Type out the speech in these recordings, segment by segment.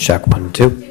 Check 1, 2.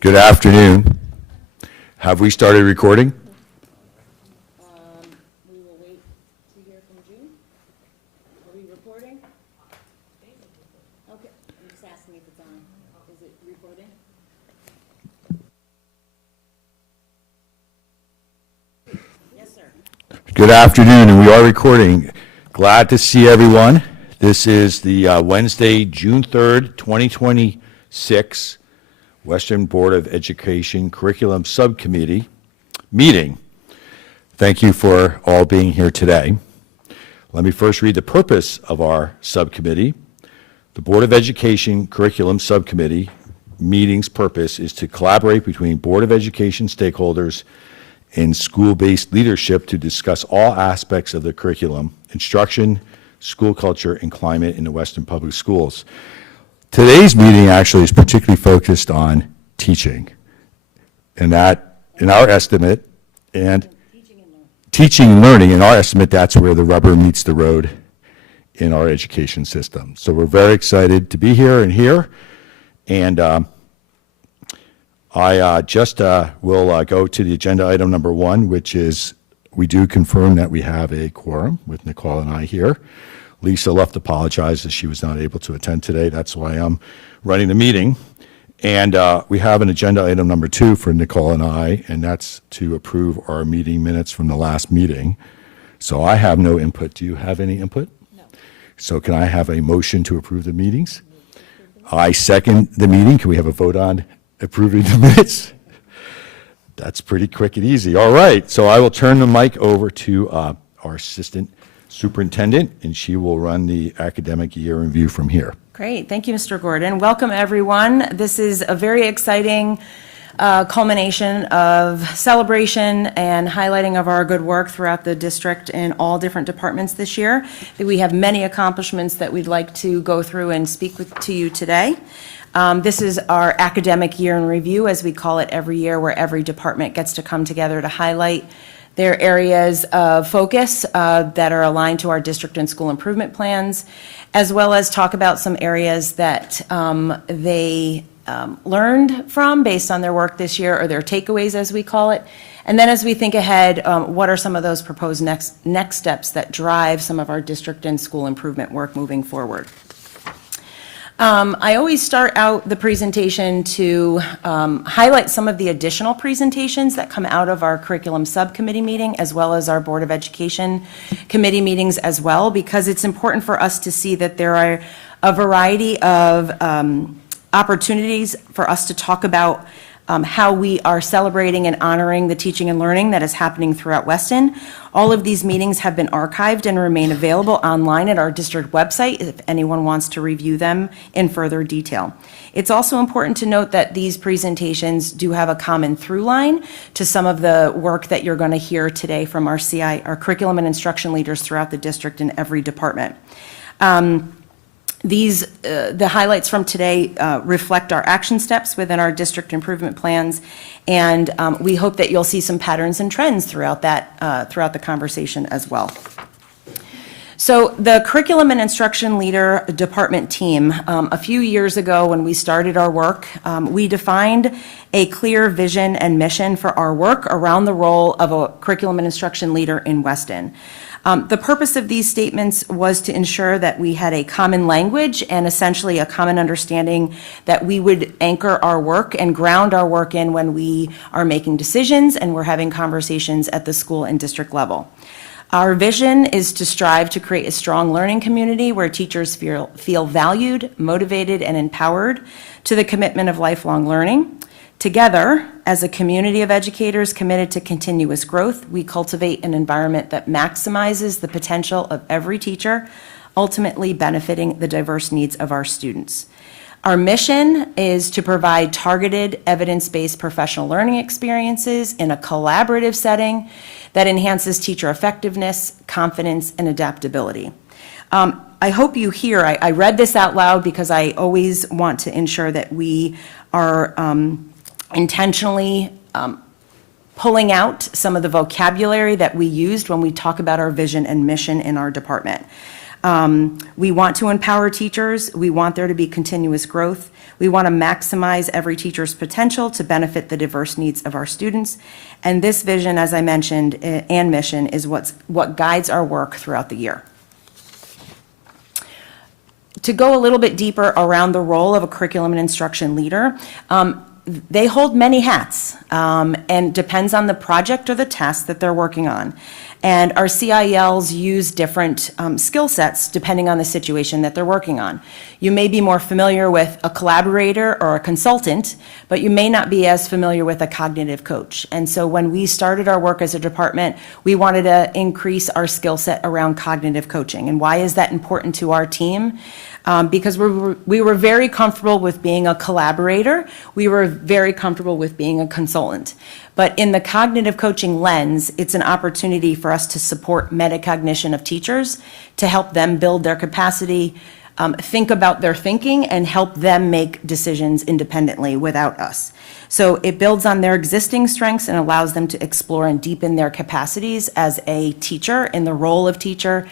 Good afternoon. Have we started recording? We will wait to hear from June. Are we recording? Okay, I'm just asking if it's on. Is it recording? Yes, sir. Good afternoon, and we are recording. Glad to see everyone. This is the Wednesday, June 3rd, 2026 Western Board of Education Curriculum Subcommittee meeting. Thank you for all being here today. Let me first read the purpose of our subcommittee. The Board of Education Curriculum Subcommittee meeting's purpose is to collaborate between Board of Education stakeholders and school-based leadership to discuss all aspects of the curriculum, instruction, school culture, and climate in the Weston Public Schools. Today's meeting actually is particularly focused on teaching, and that, in our estimate, and teaching and learning, in our estimate, that's where the rubber meets the road in our education system. So we're very excited to be here, and I just will go to the agenda item number 1, which is we do confirm that we have a quorum with Nicole and I here. Lisa left apologized that she was not able to attend today. That's why I'm running the meeting. And we have an agenda item number 2 for Nicole and I, and that's to approve our meeting minutes from the last meeting. So I have no input. Do you have any input? No. So can I have a motion to approve the meetings? I second the meeting. Can we have a vote on approving the minutes? That's pretty quick and easy. All right. So I will turn the mic over to our assistant superintendent, and she will run the academic year review from here. Great. Thank you, Mr. Gordon. Welcome, everyone. This is a very exciting culmination of celebration and highlighting of our good work throughout the district in all different departments this year. We have many accomplishments that we'd like to go through and speak to you today. This is our academic year in review, as we call it every year, where every department gets to come together to highlight their areas of focus that are aligned to our district and school improvement plans, as well as talk about some areas that they learned from based on their work this year, or their takeaways, as we call it. And then as we think ahead, what are some of those proposed next steps that drive some of our district and school improvement work moving forward? I always start out the presentation to highlight some of the additional presentations that come out of our curriculum subcommittee meeting, as well as our Board of Education committee meetings as well, because it's important for us to see that there are a variety of opportunities for us to talk about how we are celebrating and honoring the teaching and learning that is happening throughout Weston. All of these meetings have been archived and remain available online at our district website if anyone wants to review them in further detail. It's also important to note that these presentations do have a common through line to some of the work that you're going to hear today from our CI, our curriculum and instruction leaders throughout the district in every department. The highlights from today reflect our action steps within our district improvement plans, and we hope that you'll see some patterns and trends throughout the conversation as well. So the curriculum and instruction leader department team, a few years ago when we started our work, we defined a clear vision and mission for our work around the role of a curriculum and instruction leader in Weston. The purpose of these statements was to ensure that we had a common language and essentially a common understanding that we would anchor our work and ground our work in when we are making decisions and we're having conversations at the school and district level. Our vision is to strive to create a strong learning community where teachers feel valued, motivated, and empowered to the commitment of lifelong learning. Together, as a community of educators committed to continuous growth, we cultivate an environment that maximizes the potential of every teacher, ultimately benefiting the diverse needs of our students. Our mission is to provide targeted, evidence-based professional learning experiences in a collaborative setting that enhances teacher effectiveness, confidence, and adaptability. I hope you hear, I read this out loud because I always want to ensure that we are intentionally pulling out some of the vocabulary that we used when we talk about our vision and mission in our department. We want to empower teachers. We want there to be continuous growth. We want to maximize every teacher's potential to benefit the diverse needs of our students. And this vision, as I mentioned, and mission is what guides our work throughout the year. To go a little bit deeper around the role of a curriculum and instruction leader, they hold many hats, and depends on the project or the task that they're working on. And our CILs use different skill sets depending on the situation that they're working on. You may be more familiar with a collaborator or a consultant, but you may not be as familiar with a cognitive coach. And so when we started our work as a department, we wanted to increase our skill set around cognitive coaching. And why is that important to our team? Because we were very comfortable with being a collaborator. We were very comfortable with being a consultant. But in the cognitive coaching lens, it's an opportunity for us to support metacognition of teachers, to help them build their capacity, think about their thinking, and help them make decisions independently without us. So it builds on their existing strengths and allows them to explore and deepen their capacities as a teacher in the role of teacher,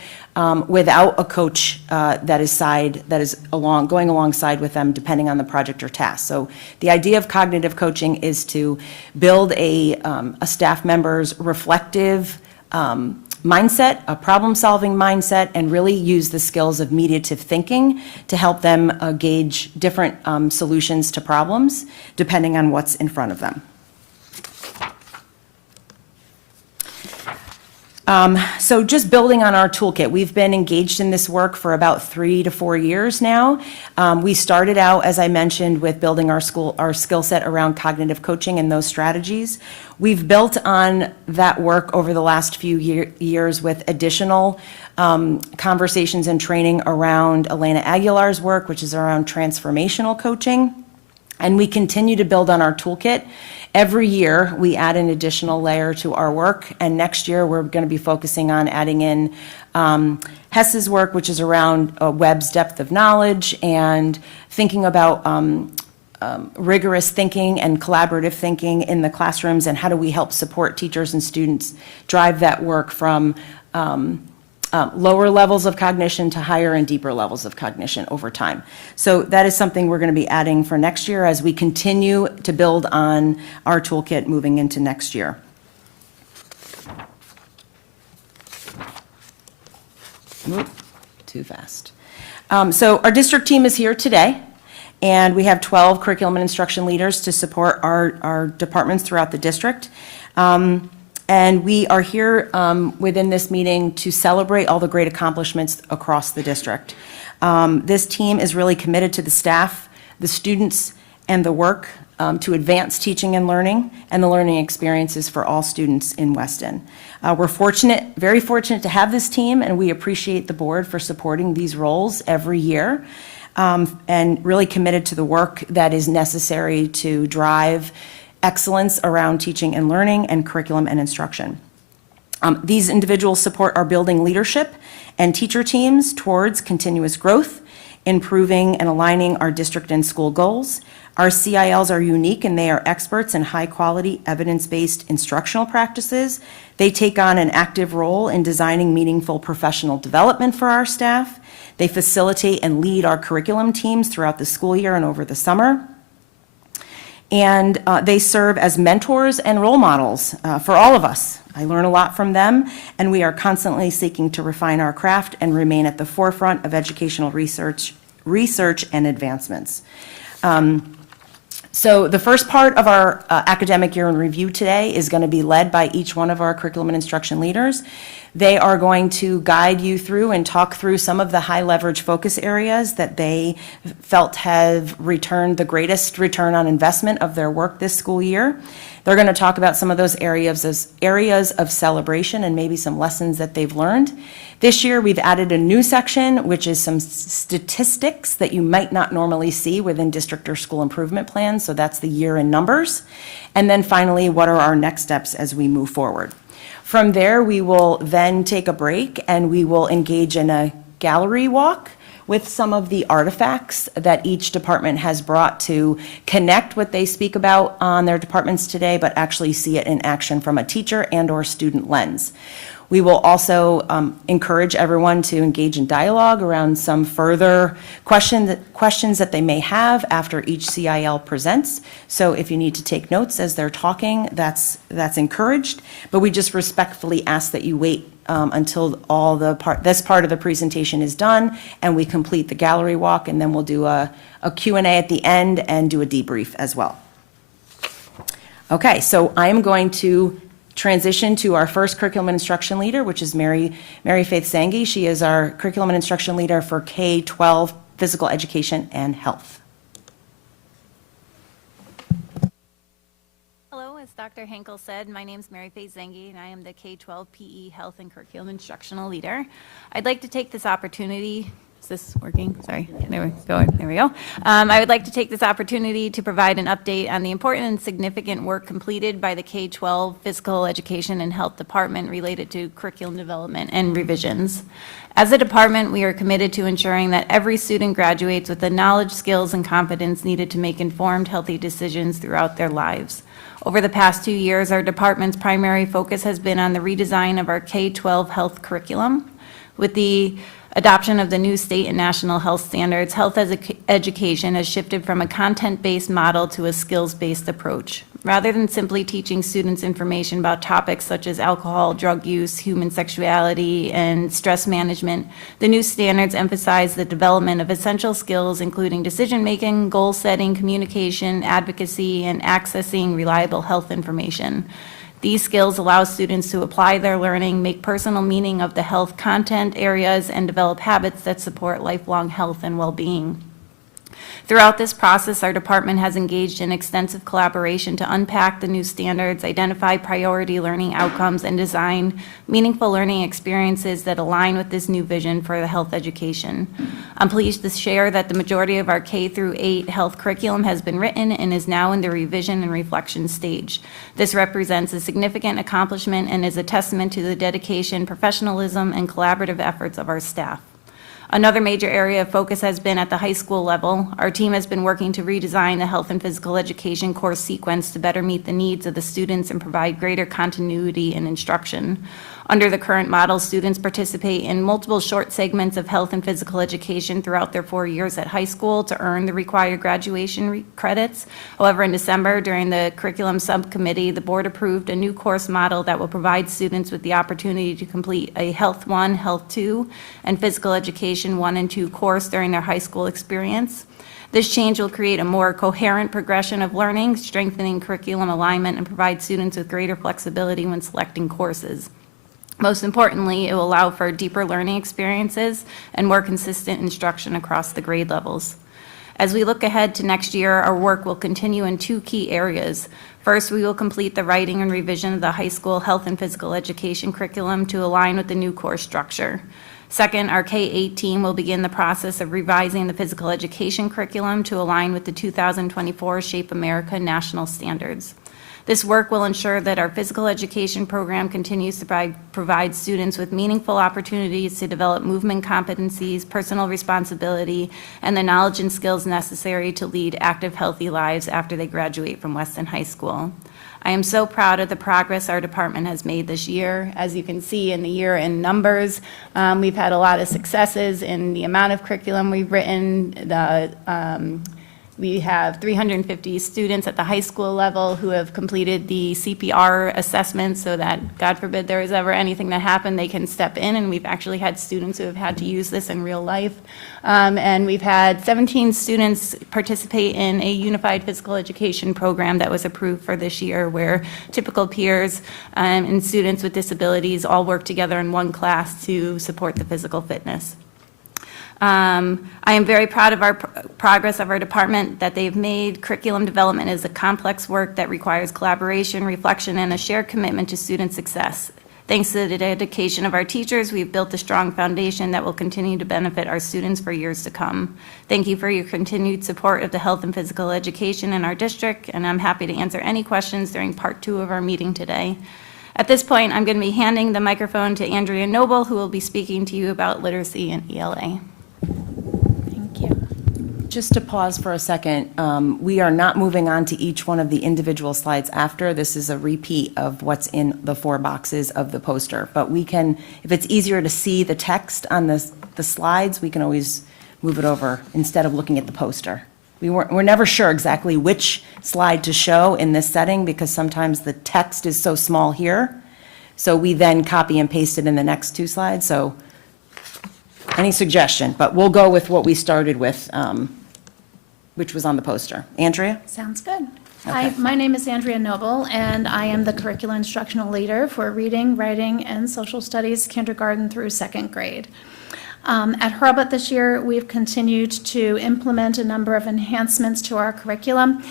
without a coach that is going alongside with them, depending on the project or task. So the idea of cognitive coaching is to build a staff member's reflective mindset, a problem-solving mindset, and really use the skills of mediative thinking to help them gauge different solutions to problems, depending on what's in front of them. So just building on our toolkit, we've been engaged in this work for about 3 to 4 years now. We started out, as I mentioned, with building our skill set around cognitive coaching and those strategies. We've built on that work over the last few years with additional conversations and training around Elena Aguilar's work, which is around transformational coaching. And we continue to build on our toolkit. Every year, we add an additional layer to our work, and next year, we're going to be focusing on adding in Hess's work, which is around Webb's depth of knowledge, and thinking about rigorous thinking and collaborative thinking in the classrooms, and how do we help support teachers and students drive that work from lower levels of cognition to higher and deeper levels of cognition over time. So that is something we're going to be adding for next year as we continue to build on our toolkit moving into next year. Oop, too fast. So our district team is here today, and we have 12 curriculum and instruction leaders to support our departments throughout the district. And we are here within this meeting to celebrate all the great accomplishments across the district. This team is really committed to the staff, the students, and the work to advance teaching and learning and the learning experiences for all students in Weston. We're fortunate, very fortunate to have this team, and we appreciate the board for supporting these roles every year, and really committed to the work that is necessary to drive excellence around teaching and learning and curriculum and instruction. These individuals support our building leadership and teacher teams towards continuous growth, improving and aligning our district and school goals. Our CILs are unique, and they are experts in high-quality, evidence-based instructional practices. They take on an active role in designing meaningful professional development for our staff. They facilitate and lead our curriculum teams throughout the school year and over the summer. And they serve as mentors and role models for all of us. I learn a lot from them, and we are constantly seeking to refine our craft and remain at the forefront of educational research and advancements. So the first part of our academic year in review today is going to be led by each one of our curriculum and instruction leaders. They are going to guide you through and talk through some of the high leverage focus areas that they felt have returned the greatest return on investment of their work this school year. They're going to talk about some of those areas as areas of celebration and maybe some lessons that they've learned. This year, we've added a new section, which is some statistics that you might not normally see within district or school improvement plans. So that's the year in numbers. And then finally, what are our next steps as we move forward? From there, we will then take a break, and we will engage in a gallery walk with some of the artifacts that each department has brought to connect what they speak about on their departments today, but actually see it in action from a teacher and/or student lens. We will also encourage everyone to engage in dialogue around some further questions that they may have after each CIL presents. So if you need to take notes as they're talking, that's encouraged. But we just respectfully ask that you wait until this part of the presentation is done and we complete the gallery walk, and then we'll do a Q&A at the end and do a debrief as well. Okay, so I am going to transition to our first curriculum and instruction leader, which is Mary Faith Zangi. She is our curriculum and instruction leader for K-12 physical education and health. Hello, as Dr. Henkel said, my name is Mary Faith Zangi, and I am the K-12 PE Health and Curriculum Instructional Leader. I'd like to take this opportunity. Is this working? Sorry, there we go. There we go. I would like to take this opportunity to provide an update on the important and significant work completed by the K-12 Physical Education and Health Department related to curriculum development and revisions. As a department, we are committed to ensuring that every student graduates with the knowledge, skills, and confidence needed to make informed, healthy decisions throughout their lives. Over the past 2 years, our department's primary focus has been on the redesign of our K-12 health curriculum. With the adoption of the new state and national health standards, health education has shifted from a content-based model to a skills-based approach. Rather than simply teaching students information about topics such as alcohol, drug use, human sexuality, and stress management, the new standards emphasize the development of essential skills including decision-making, goal-setting, communication, advocacy, and accessing reliable health information. These skills allow students to apply their learning, make personal meaning of the health content areas, and develop habits that support lifelong health and well-being. Throughout this process, our department has engaged in extensive collaboration to unpack the new standards, identify priority learning outcomes, and design meaningful learning experiences that align with this new vision for the health education. I'm pleased to share that the majority of our K-8 health curriculum has been written and is now in the revision and reflection stage. This represents a significant accomplishment and is a testament to the dedication, professionalism, and collaborative efforts of our staff. Another major area of focus has been at the high school level. Our team has been working to redesign the health and physical education course sequence to better meet the needs of the students and provide greater continuity in instruction. Under the current model, students participate in multiple short segments of health and physical education throughout their 4 years at high school to earn the required graduation credits. However, in December, during the curriculum subcommittee, the board approved a new course model that will provide students with the opportunity to complete a Health 1, Health 2, and Physical Education 1 and 2 course during their high school experience. This change will create a more coherent progression of learning, strengthening curriculum alignment, and provide students with greater flexibility when selecting courses. Most importantly, it will allow for deeper learning experiences and more consistent instruction across the grade levels. As we look ahead to next year, our work will continue in 2 key areas. First, we will complete the writing and revision of the high school health and physical education curriculum to align with the new course structure. Second, our K-8 team will begin the process of revising the physical education curriculum to align with the 2024 Shape America national standards. This work will ensure that our physical education program continues to provide students with meaningful opportunities to develop movement competencies, personal responsibility, and the knowledge and skills necessary to lead active, healthy lives after they graduate from Weston High School. I am so proud of the progress our department has made this year. As you can see in the year-end numbers, we've had a lot of successes in the amount of curriculum we've written. We have 350 students at the high school level who have completed the CPR assessment so that, God forbid, there is ever anything that happened, they can step in, and we've actually had students who have had to use this in real life. And we've had 17 students participate in a unified physical education program that was approved for this year, where typical peers and students with disabilities all work together in one class to support the physical fitness. I am very proud of our progress of our department that they've made. Curriculum development is a complex work that requires collaboration, reflection, and a shared commitment to student success. Thanks to the dedication of our teachers, we've built a strong foundation that will continue to benefit our students for years to come. Thank you for your continued support of the health and physical education in our district, and I'm happy to answer any questions during part 2 of our meeting today. At this point, I'm going to be handing the microphone to Andrea Noble, who will be speaking to you about literacy and ELA. Thank you. Just to pause for a second, we are not moving on to each one of the individual slides after. This is a repeat of what's in the 4 boxes of the poster. But we can, if it's easier to see the text on the slides, we can always move it over instead of looking at the poster. We're never sure exactly which slide to show in this setting because sometimes the text is so small here. So we then copy and paste it in the next 2 slides. So any suggestion, but we'll go with what we started with, which was on the poster. Andrea? Sounds good. Hi, my name is Andrea Noble, and I am the curriculum instructional leader for reading, writing, and social studies kindergarten through 2nd grade. At Hurlbut this year, we've continued to implement a number of enhancements to our curriculum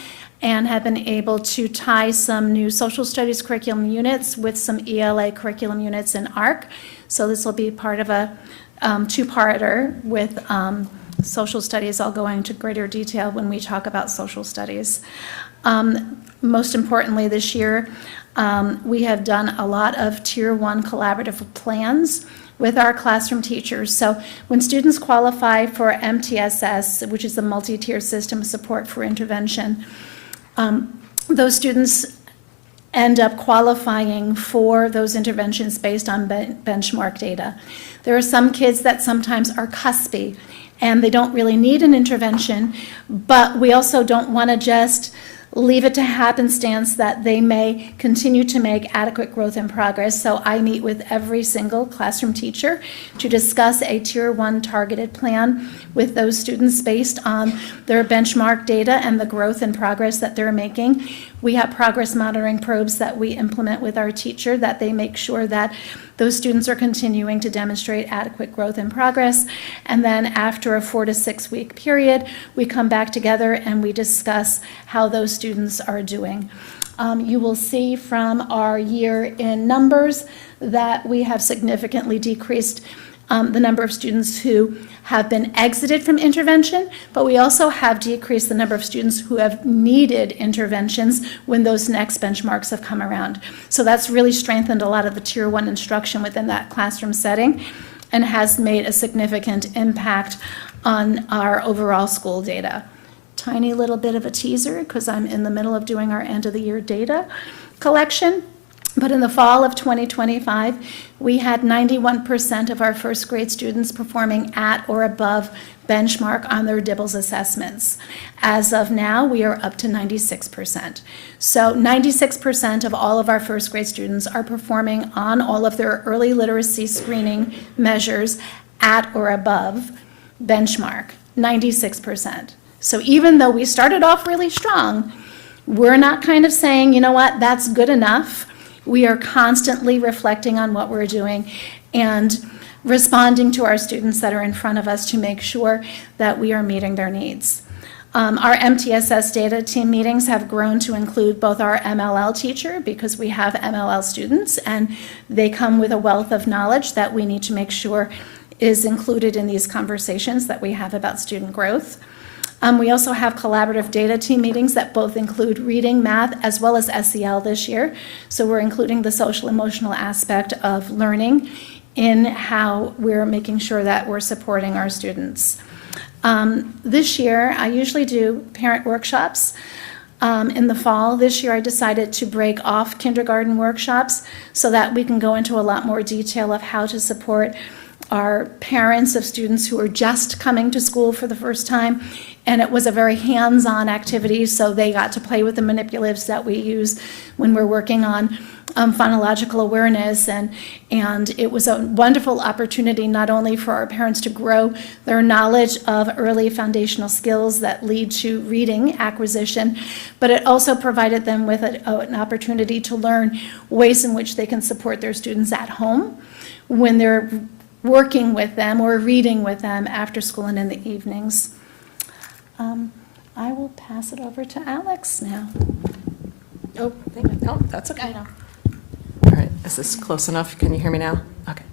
and have been able to tie some new social studies curriculum units with some ELA curriculum units in ARC. So this will be part of a 2-parter with social studies. I'll go into greater detail when we talk about social studies. Most importantly, this year, we have done a lot of Tier 1 collaborative plans with our classroom teachers. So when students qualify for MTSS, which is the multi-tier system of support for intervention, those students end up qualifying for those interventions based on benchmark data. There are some kids that sometimes are cuspy, and they don't really need an intervention, but we also don't want to just leave it to happenstance that they may continue to make adequate growth and progress. So I meet with every single classroom teacher to discuss a Tier 1 targeted plan with those students based on their benchmark data and the growth and progress that they're making. We have progress monitoring probes that we implement with our teacher that they make sure that those students are continuing to demonstrate adequate growth and progress. And then after a 4 to 6 week period, we come back together and we discuss how those students are doing. You will see from our year in numbers that we have significantly decreased the number of students who have been exited from intervention, but we also have decreased the number of students who have needed interventions when those next benchmarks have come around. So that's really strengthened a lot of the Tier 1 instruction within that classroom setting and has made a significant impact on our overall school data. Tiny little bit of a teaser because I'm in the middle of doing our end of the year data collection. But in the fall of 2025, we had 91% of our 1st grade students performing at or above benchmark on their DIBELS assessments. As of now, we are up to 96%. So 96% of all of our 1st grade students are performing on all of their early literacy screening measures at or above benchmark, 96%. So even though we started off really strong, we're not kind of saying, you know what, that's good enough. We are constantly reflecting on what we're doing and responding to our students that are in front of us to make sure that we are meeting their needs. Our MTSS data team meetings have grown to include both our MLL teacher, because we have MLL students, and they come with a wealth of knowledge that we need to make sure is included in these conversations that we have about student growth. We also have collaborative data team meetings that both include reading, math, as well as SEL this year. So we're including the social emotional aspect of learning in how we're making sure that we're supporting our students. This year, I usually do parent workshops in the fall. This year, I decided to break off kindergarten workshops so that we can go into a lot more detail of how to support our parents of students who are just coming to school for the first time. And it was a very hands-on activity, so they got to play with the manipulatives that we use when we're working on phonological awareness. And it was a wonderful opportunity not only for our parents to grow their knowledge of early foundational skills that lead to reading acquisition, but it also provided them with an opportunity to learn ways in which they can support their students at home when they're working with them or reading with them after school and in the evenings. I will pass it over to Alex now. Oh, no, that's okay. I know. All right, is this close enough? Can you hear me now? Okay.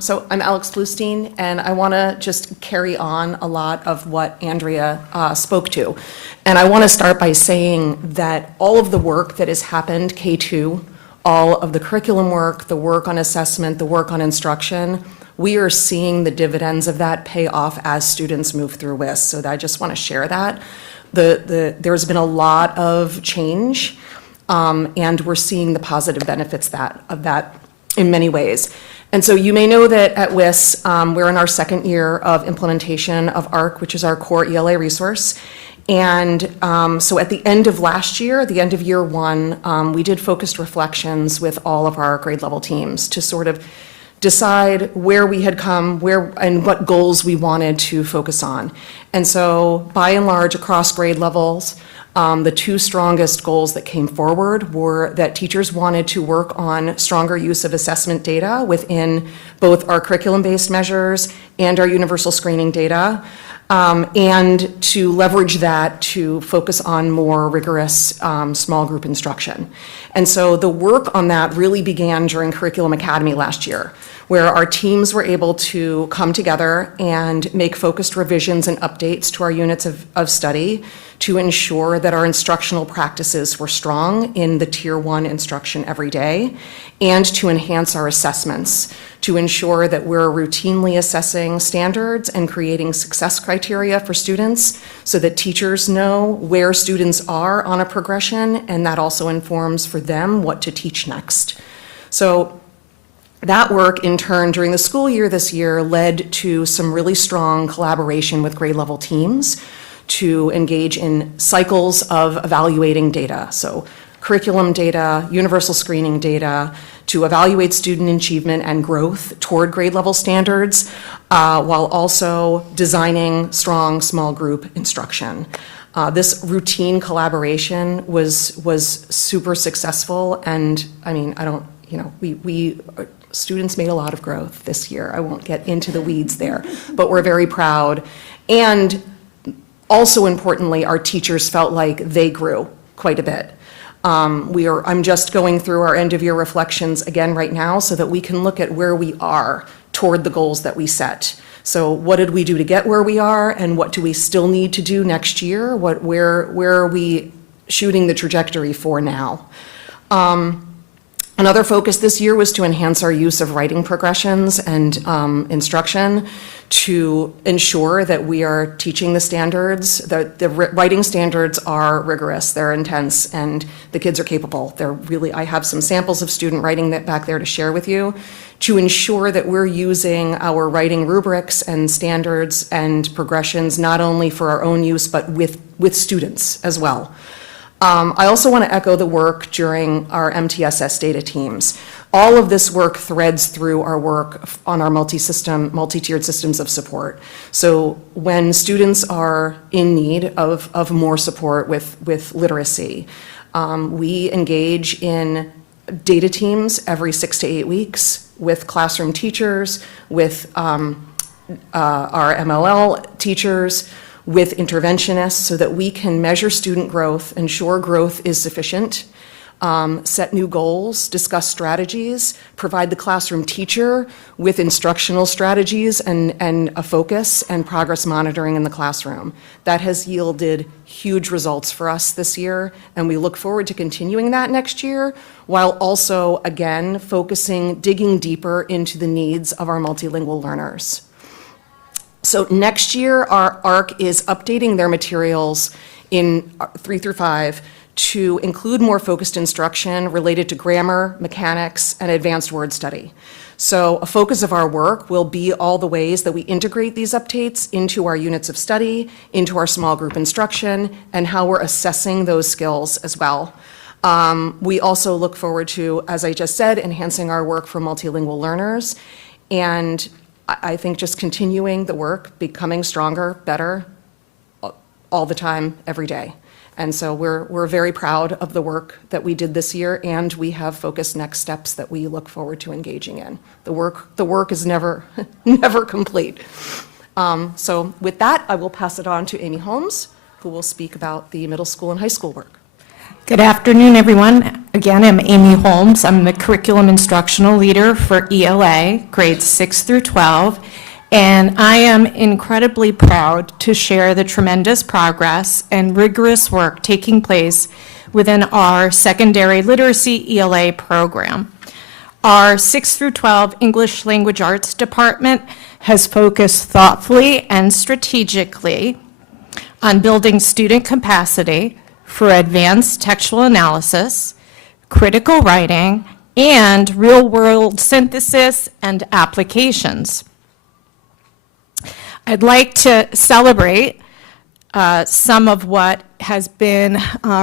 So I'm Alex Bluestein, and I want to just carry on a lot of what Andrea spoke to. And I want to start by saying that all of the work that has happened, K2, all of the curriculum work, the work on assessment, the work on instruction, we are seeing the dividends of that pay off as students move through WIS. So I just want to share that. There's been a lot of change, and we're seeing the positive benefits of that in many ways. And so you may know that at WIS, we're in our second year of implementation of ARC, which is our core ELA resource. And so at the end of last year, the end of year one, we did focused reflections with all of our grade level teams to sort of decide where we had come, and what goals we wanted to focus on. And so by and large, across grade levels, the two strongest goals that came forward were that teachers wanted to work on stronger use of assessment data within both our curriculum-based measures and our universal screening data, and to leverage that to focus on more rigorous small group instruction. And so the work on that really began during Curriculum Academy last year, where our teams were able to come together and make focused revisions and updates to our units of study to ensure that our instructional practices were strong in the Tier 1 instruction every day, and to enhance our assessments, to ensure that we're routinely assessing standards and creating success criteria for students so that teachers know where students are on a progression, and that also informs for them what to teach next. So that work, in turn, during the school year this year, led to some really strong collaboration with grade level teams to engage in cycles of evaluating data. So curriculum data, universal screening data, to evaluate student achievement and growth toward grade level standards, while also designing strong small group instruction. This routine collaboration was super successful, and I mean, students made a lot of growth this year. I won't get into the weeds there, but we're very proud. And also importantly, our teachers felt like they grew quite a bit. I'm just going through our end of year reflections again right now so that we can look at where we are toward the goals that we set. So what did we do to get where we are, and what do we still need to do next year? Where are we shooting the trajectory for now? Another focus this year was to enhance our use of writing progressions and instruction to ensure that we are teaching the standards. The writing standards are rigorous, they're intense, and the kids are capable. I have some samples of student writing that back there to share with you, to ensure that we're using our writing rubrics and standards and progressions not only for our own use, but with students as well. I also want to echo the work during our MTSS data teams. All of this work threads through our work on our multi-tiered systems of support. So when students are in need of more support with literacy, we engage in data teams every 6 to 8 weeks with classroom teachers, with our MLL teachers, with interventionists, so that we can measure student growth, ensure growth is sufficient, set new goals, discuss strategies, provide the classroom teacher with instructional strategies and a focus and progress monitoring in the classroom. That has yielded huge results for us this year, and we look forward to continuing that next year, while also, again, digging deeper into the needs of our multilingual learners. So next year, our ARC is updating their materials in 3 through 5 to include more focused instruction related to grammar, mechanics, and advanced word study. So a focus of our work will be all the ways that we integrate these updates into our units of study, into our small group instruction, and how we're assessing those skills as well. We also look forward to, as I just said, enhancing our work for multilingual learners, and I think just continuing the work, becoming stronger, better, all the time, every day. And so we're very proud of the work that we did this year, and we have focused next steps that we look forward to engaging in. The work is never complete. So with that, I will pass it on to Amy Holmes, who will speak about the middle school and high school work. Good afternoon, everyone. Again, I'm Amy Holmes. I'm the Curriculum Instructional Leader for ELA, grades 6 through 12, and I am incredibly proud to share the tremendous progress and rigorous work taking place within our secondary literacy ELA program. Our 6 through 12 English Language Arts Department has focused thoughtfully and strategically on building student capacity for advanced textual analysis, critical writing, and real-world synthesis and applications. I'd like to celebrate some of what has been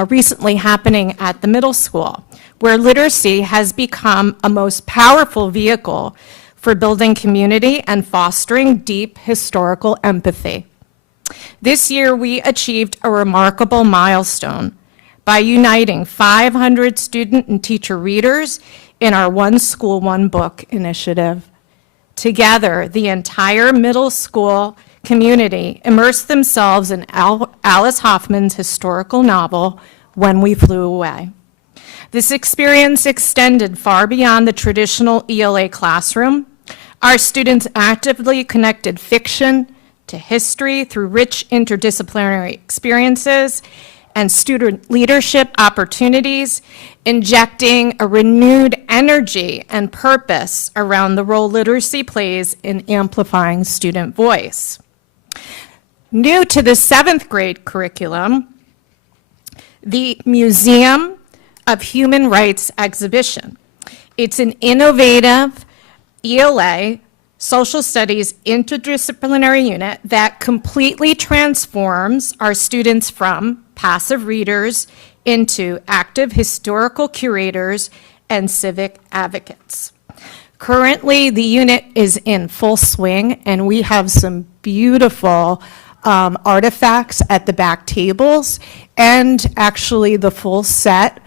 recently happening at the middle school, where literacy has become a most powerful vehicle for building community and fostering deep historical empathy. This year, we achieved a remarkable milestone by uniting 500 student and teacher readers in our One School, One Book initiative. Together, the entire middle school community immersed themselves in Alice Hoffman's historical novel, When We Flew Away. This experience extended far beyond the traditional ELA classroom. Our students actively connected fiction to history through rich interdisciplinary experiences and student leadership opportunities, injecting a renewed energy and purpose around the role literacy plays in amplifying student voice. New to the 7th grade curriculum, the Museum of Human Rights exhibition. It's an innovative ELA social studies interdisciplinary unit that completely transforms our students from passive readers into active historical curators and civic advocates. Currently, the unit is in full swing, and we have some beautiful artifacts at the back tables, and actually the full set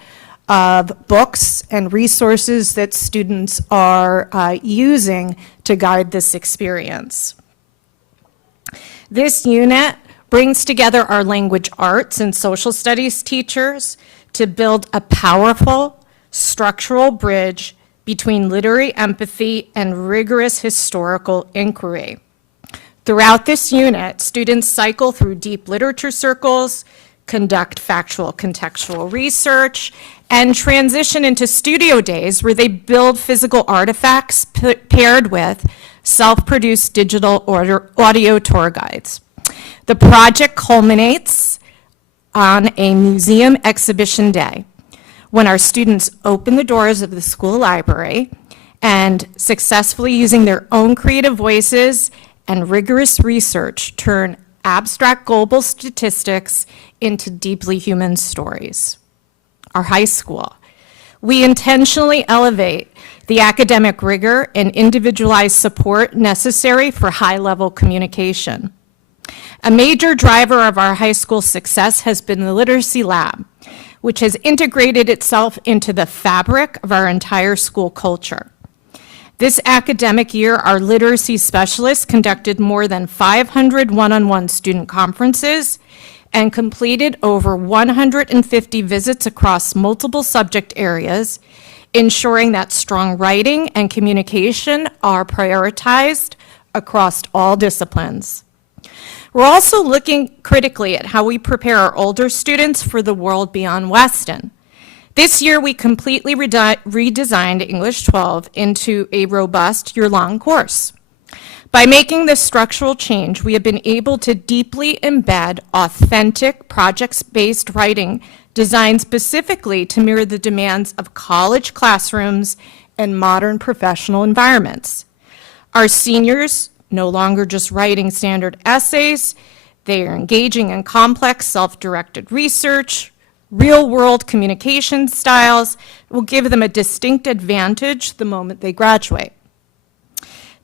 of books and resources that students are using to guide this experience. This unit brings together our language arts and social studies teachers to build a powerful structural bridge between literary empathy and rigorous historical inquiry. Throughout this unit, students cycle through deep literature circles, conduct factual contextual research, and transition into studio days where they build physical artifacts paired with self-produced digital audio tour guides. The project culminates on a museum exhibition day when our students open the doors of the school library and successfully using their own creative voices and rigorous research turn abstract global statistics into deeply human stories. Our high school. We intentionally elevate the academic rigor and individualized support necessary for high-level communication. A major driver of our high school success has been the Literacy Lab, which has integrated itself into the fabric of our entire school culture. This academic year, our literacy specialists conducted more than 500 one-on-one student conferences and completed over 150 visits across multiple subject areas, ensuring that strong writing and communication are prioritized across all disciplines. We're also looking critically at how we prepare our older students for the world beyond Weston. This year, we completely redesigned English 12 into a robust year-long course. By making this structural change, we have been able to deeply embed authentic project-based writing designed specifically to mirror the demands of college classrooms and modern professional environments. Our seniors no longer just writing standard essays, they are engaging in complex self-directed research, real-world communication styles will give them a distinct advantage the moment they graduate.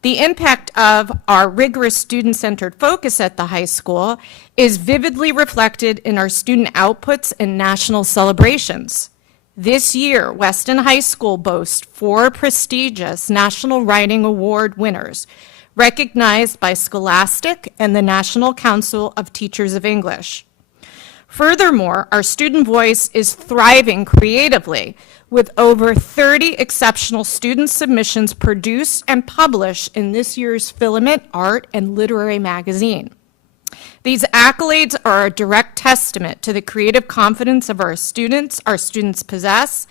The impact of our rigorous student-centered focus at the high school is vividly reflected in our student outputs and national celebrations. This year, Weston High School boasts 4 prestigious National Writing Award winners, recognized by Scholastic and the National Council of Teachers of English. Furthermore, our student voice is thriving creatively, with over 30 exceptional student submissions produced and published in this year's Filament, Art, and Literary magazine. These accolades are a direct testament to the creative confidence of our students possess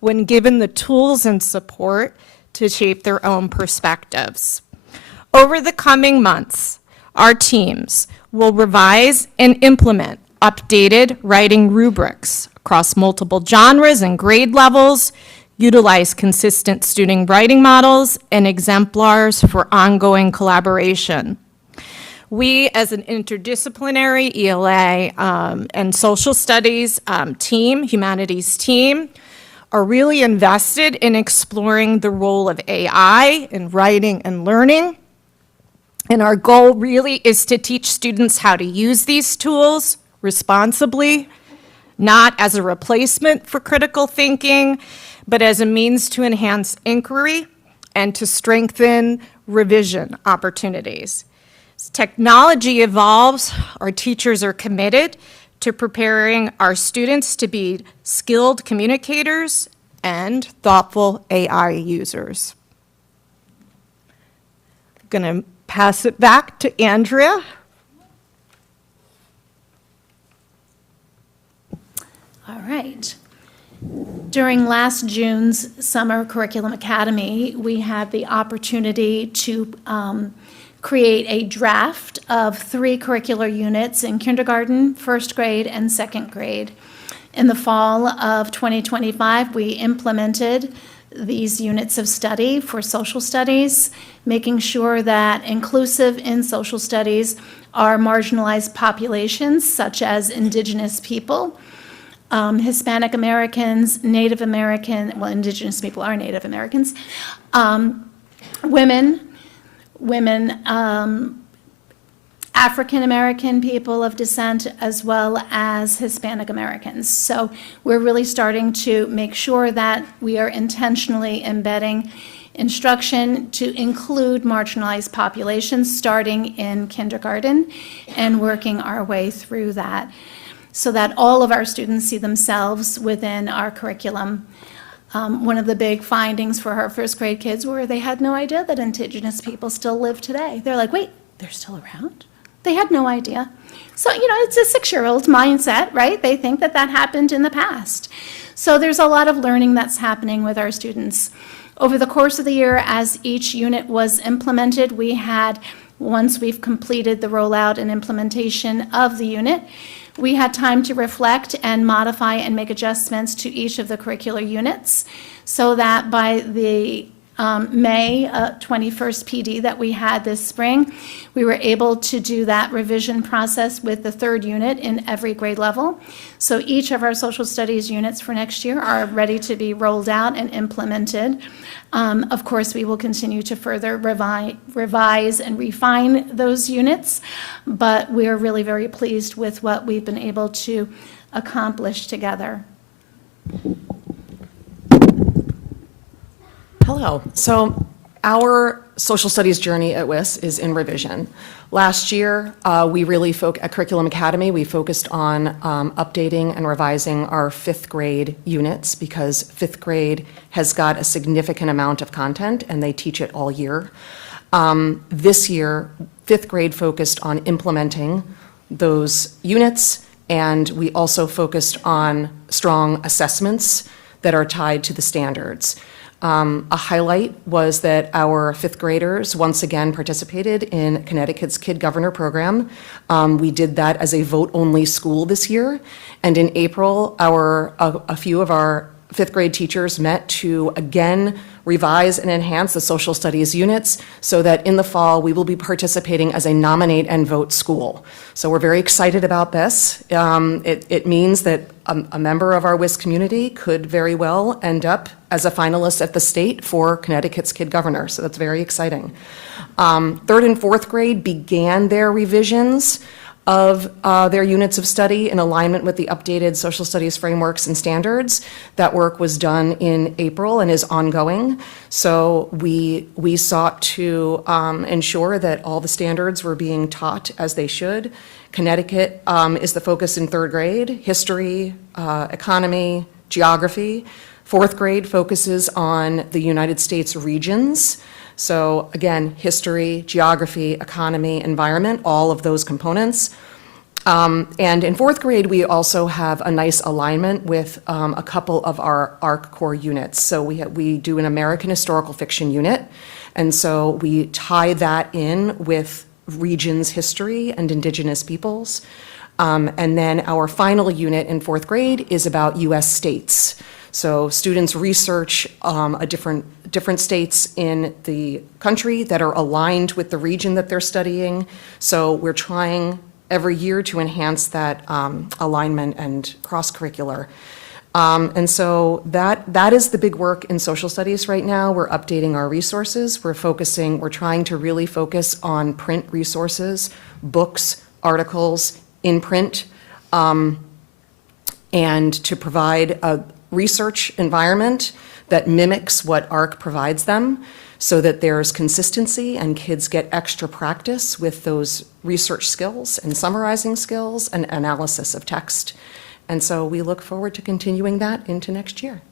when given the tools and support to shape their own perspectives. Over the coming months, our teams will revise and implement updated writing rubrics across multiple genres and grade levels, utilize consistent student writing models and exemplars for ongoing collaboration. We, as an interdisciplinary ELA and social studies team, humanities team, are really invested in exploring the role of AI in writing and learning. And our goal really is to teach students how to use these tools responsibly, not as a replacement for critical thinking, but as a means to enhance inquiry and to strengthen revision opportunities. As technology evolves, our teachers are committed to preparing our students to be skilled communicators and thoughtful AI users. I'm going to pass it back to Andrea. All right. During last June's Summer Curriculum Academy, we had the opportunity to create a draft of 3 curricular units in kindergarten, first grade, and second grade. In the fall of 2025, we implemented these units of study for social studies, making sure that inclusive in social studies are marginalized populations such as Indigenous people, Hispanic Americans, Native American, well, Indigenous people are Native Americans, women, African American people of descent, as well as Hispanic Americans. So we're really starting to make sure that we are intentionally embedding instruction to include marginalized populations starting in kindergarten and working our way through that so that all of our students see themselves within our curriculum. One of the big findings for our first grade kids were they had no idea that Indigenous people still live today. They're like, wait, they're still around? They had no idea. So, it's a 6-year-old mindset, right? They think that that happened in the past. So there's a lot of learning that's happening with our students. Over the course of the year, as each unit was implemented, we had, once we've completed the rollout and implementation of the unit, we had time to reflect and modify and make adjustments to each of the curricular units so that by the May 21st PD that we had this spring, we were able to do that revision process with the 3rd unit in every grade level. So each of our social studies units for next year are ready to be rolled out and implemented. Of course, we will continue to further revise and refine those units, but we are really very pleased with what we've been able to accomplish together. Hello. So our social studies journey at WIS is in revision. Last year, we really at Curriculum Academy, we focused on updating and revising our 5th grade units because 5th grade has got a significant amount of content and they teach it all year. This year, 5th grade focused on implementing those units, and we also focused on strong assessments that are tied to the standards. A highlight was that our 5th graders once again participated in Connecticut's Kid Governor program. We did that as a vote-only school this year, and in April, a few of our 5th grade teachers met to again revise and enhance the social studies units so that in the fall, we will be participating as a nominate and vote school. So we're very excited about this. It means that a member of our WIS community could very well end up as a finalist at the state for Connecticut's Kid Governor, so that's very exciting. 3rd and 4th grade began their revisions of their units of study in alignment with the updated social studies frameworks and standards. That work was done in April and is ongoing. So we sought to ensure that all the standards were being taught as they should. Connecticut is the focus in 3rd grade, history, economy, geography. 4th grade focuses on the United States regions. So again, history, geography, economy, environment, all of those components. And in fourth grade, we also have a nice alignment with a couple of our ARC core units. So we do an American historical fiction unit, and so we tie that in with regions' history and indigenous peoples. And then our final unit in fourth grade is about U.S. states. So students research different states in the country that are aligned with the region that they're studying. So we're trying every year to enhance that alignment and cross-curricular. And so that is the big work in social studies right now. We're updating our resources. We're trying to really focus on print resources, books, articles in print, and to provide a research environment that mimics what ARC provides them, so that there's consistency and kids get extra practice with those research skills and summarizing skills and analysis of text. And so we look forward to continuing that into next year.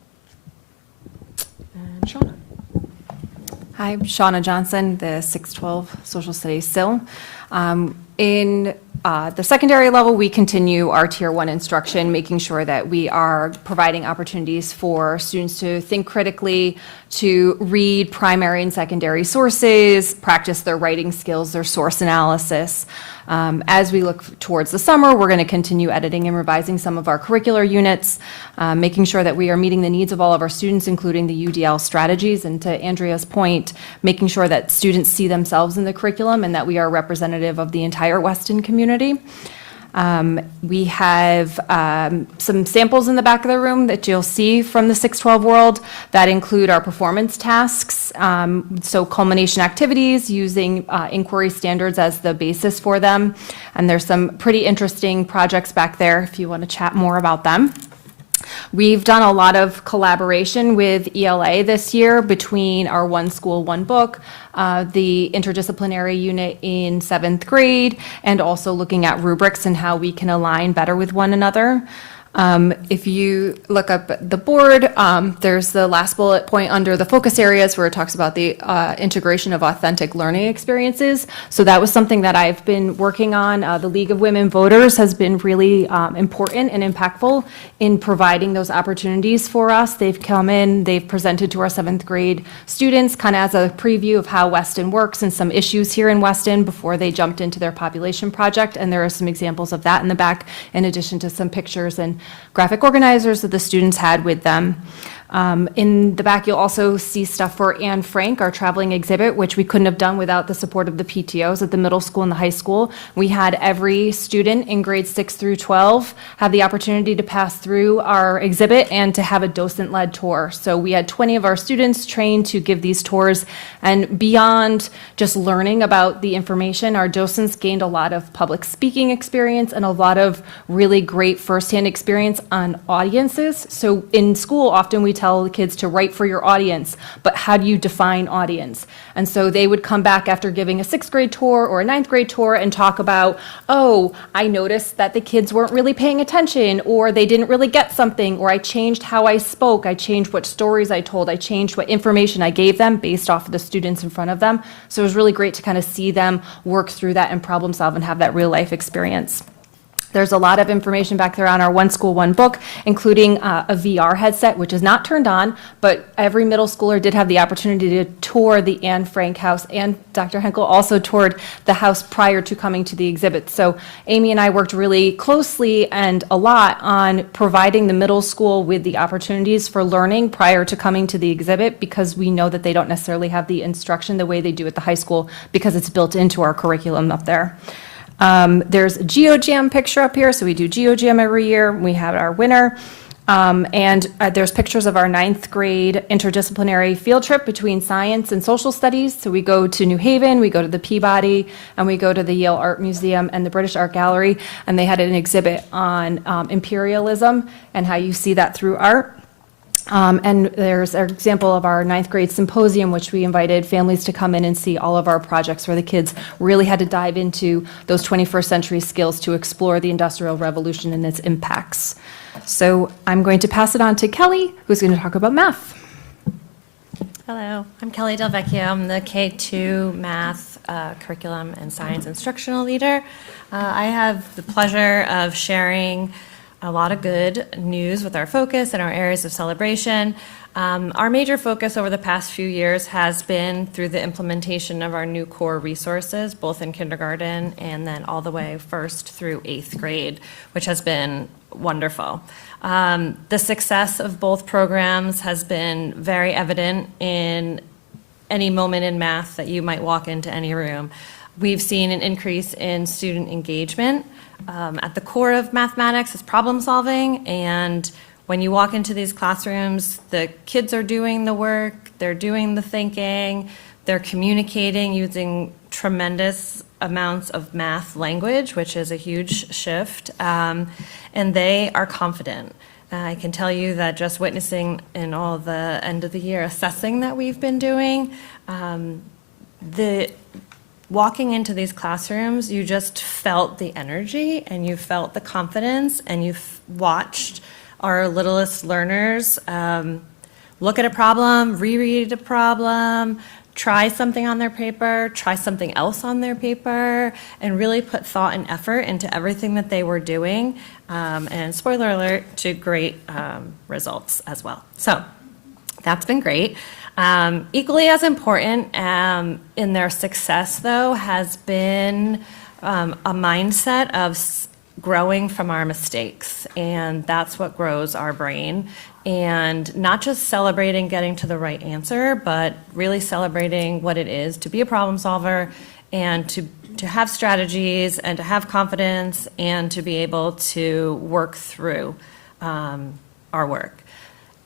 And Shauna. Hi, I'm Shauna Johnson, the 612 Social Studies SIL. In the secondary level, we continue our Tier 1 instruction, making sure that we are providing opportunities for students to think critically, to read primary and secondary sources, practice their writing skills, their source analysis. As we look towards the summer, we're going to continue editing and revising some of our curricular units, making sure that we are meeting the needs of all of our students, including the UDL strategies. And to Andrea's point, making sure that students see themselves in the curriculum and that we are representative of the entire Weston community. We have some samples in the back of the room that you'll see from the 612 world that include our performance tasks, so culmination activities using inquiry standards as the basis for them. And there's some pretty interesting projects back there if you want to chat more about them. We've done a lot of collaboration with ELA this year between our One School, One Book, the interdisciplinary unit in 7th grade, and also looking at rubrics and how we can align better with one another. If you look up at the board, there's the last bullet point under the focus areas where it talks about the integration of authentic learning experiences. So that was something that I've been working on. The League of Women Voters has been really important and impactful in providing those opportunities for us. They've come in, they've presented to our 7th grade students kind of as a preview of how Weston works and some issues here in Weston before they jumped into their population project. And there are some examples of that in the back, in addition to some pictures and graphic organizers that the students had with them. In the back, you'll also see stuff for Anne Frank, our traveling exhibit, which we couldn't have done without the support of the PTOs at the middle school and the high school. We had every student in grades 6 through 12 have the opportunity to pass through our exhibit and to have a docent-led tour. So we had 20 of our students trained to give these tours, and beyond just learning about the information, our docents gained a lot of public speaking experience and a lot of really great firsthand experience on audiences. So in school, often we tell the kids to write for your audience, but how do you define audience? And so they would come back after giving a 6th grade tour or a 9th grade tour and talk about, oh, I noticed that the kids weren't really paying attention, or they didn't really get something, or I changed how I spoke, I changed what stories I told, I changed what information I gave them based off of the students in front of them. So it was really great to kind of see them work through that and problem solve and have that real life experience. There's a lot of information back there on our One School, One Book, including a VR headset, which is not turned on, but every middle schooler did have the opportunity to tour the Anne Frank house, and Dr. Henkel also toured the house prior to coming to the exhibit. So Amy and I worked really closely and a lot on providing the middle school with the opportunities for learning prior to coming to the exhibit, because we know that they don't necessarily have the instruction the way they do at the high school because it's built into our curriculum up there. There's a GeoJam picture up here, so we do GeoJam every year. We have our winner. And there's pictures of our 9th grade interdisciplinary field trip between science and social studies. So we go to New Haven, we go to the Peabody, and we go to the Yale Art Museum and the British Art Gallery. And they had an exhibit on imperialism and how you see that through art. And there's an example of our 9th grade symposium, which we invited families to come in and see all of our projects where the kids really had to dive into those 21st century skills to explore the Industrial Revolution and its impacts. So I'm going to pass it on to Kelly, who's going to talk about math. Hello, I'm Kelly Del Vecchio. I'm the K-2 Math Curriculum and Science Instructional Leader. I have the pleasure of sharing a lot of good news with our focus and our areas of celebration. Our major focus over the past few years has been through the implementation of our new core resources, both in kindergarten and then all the way first through 8th grade, which has been wonderful. The success of both programs has been very evident in any moment in math that you might walk into any room. We've seen an increase in student engagement. At the core of mathematics is problem solving, and when you walk into these classrooms, the kids are doing the work, they're doing the thinking, they're communicating using tremendous amounts of math language, which is a huge shift, and they are confident. I can tell you that just witnessing in all the end of the year assessing that we've been doing, walking into these classrooms, you just felt the energy and you felt the confidence, and you watched our littlest learners look at a problem, reread a problem, try something on their paper, try something else on their paper, and really put thought and effort into everything that they were doing. And spoiler alert, to great results as well. So that's been great. Equally as important in their success, though, has been a mindset of growing from our mistakes, and that's what grows our brain. And not just celebrating getting to the right answer, but really celebrating what it is to be a problem solver and to have strategies and to have confidence and to be able to work through our work.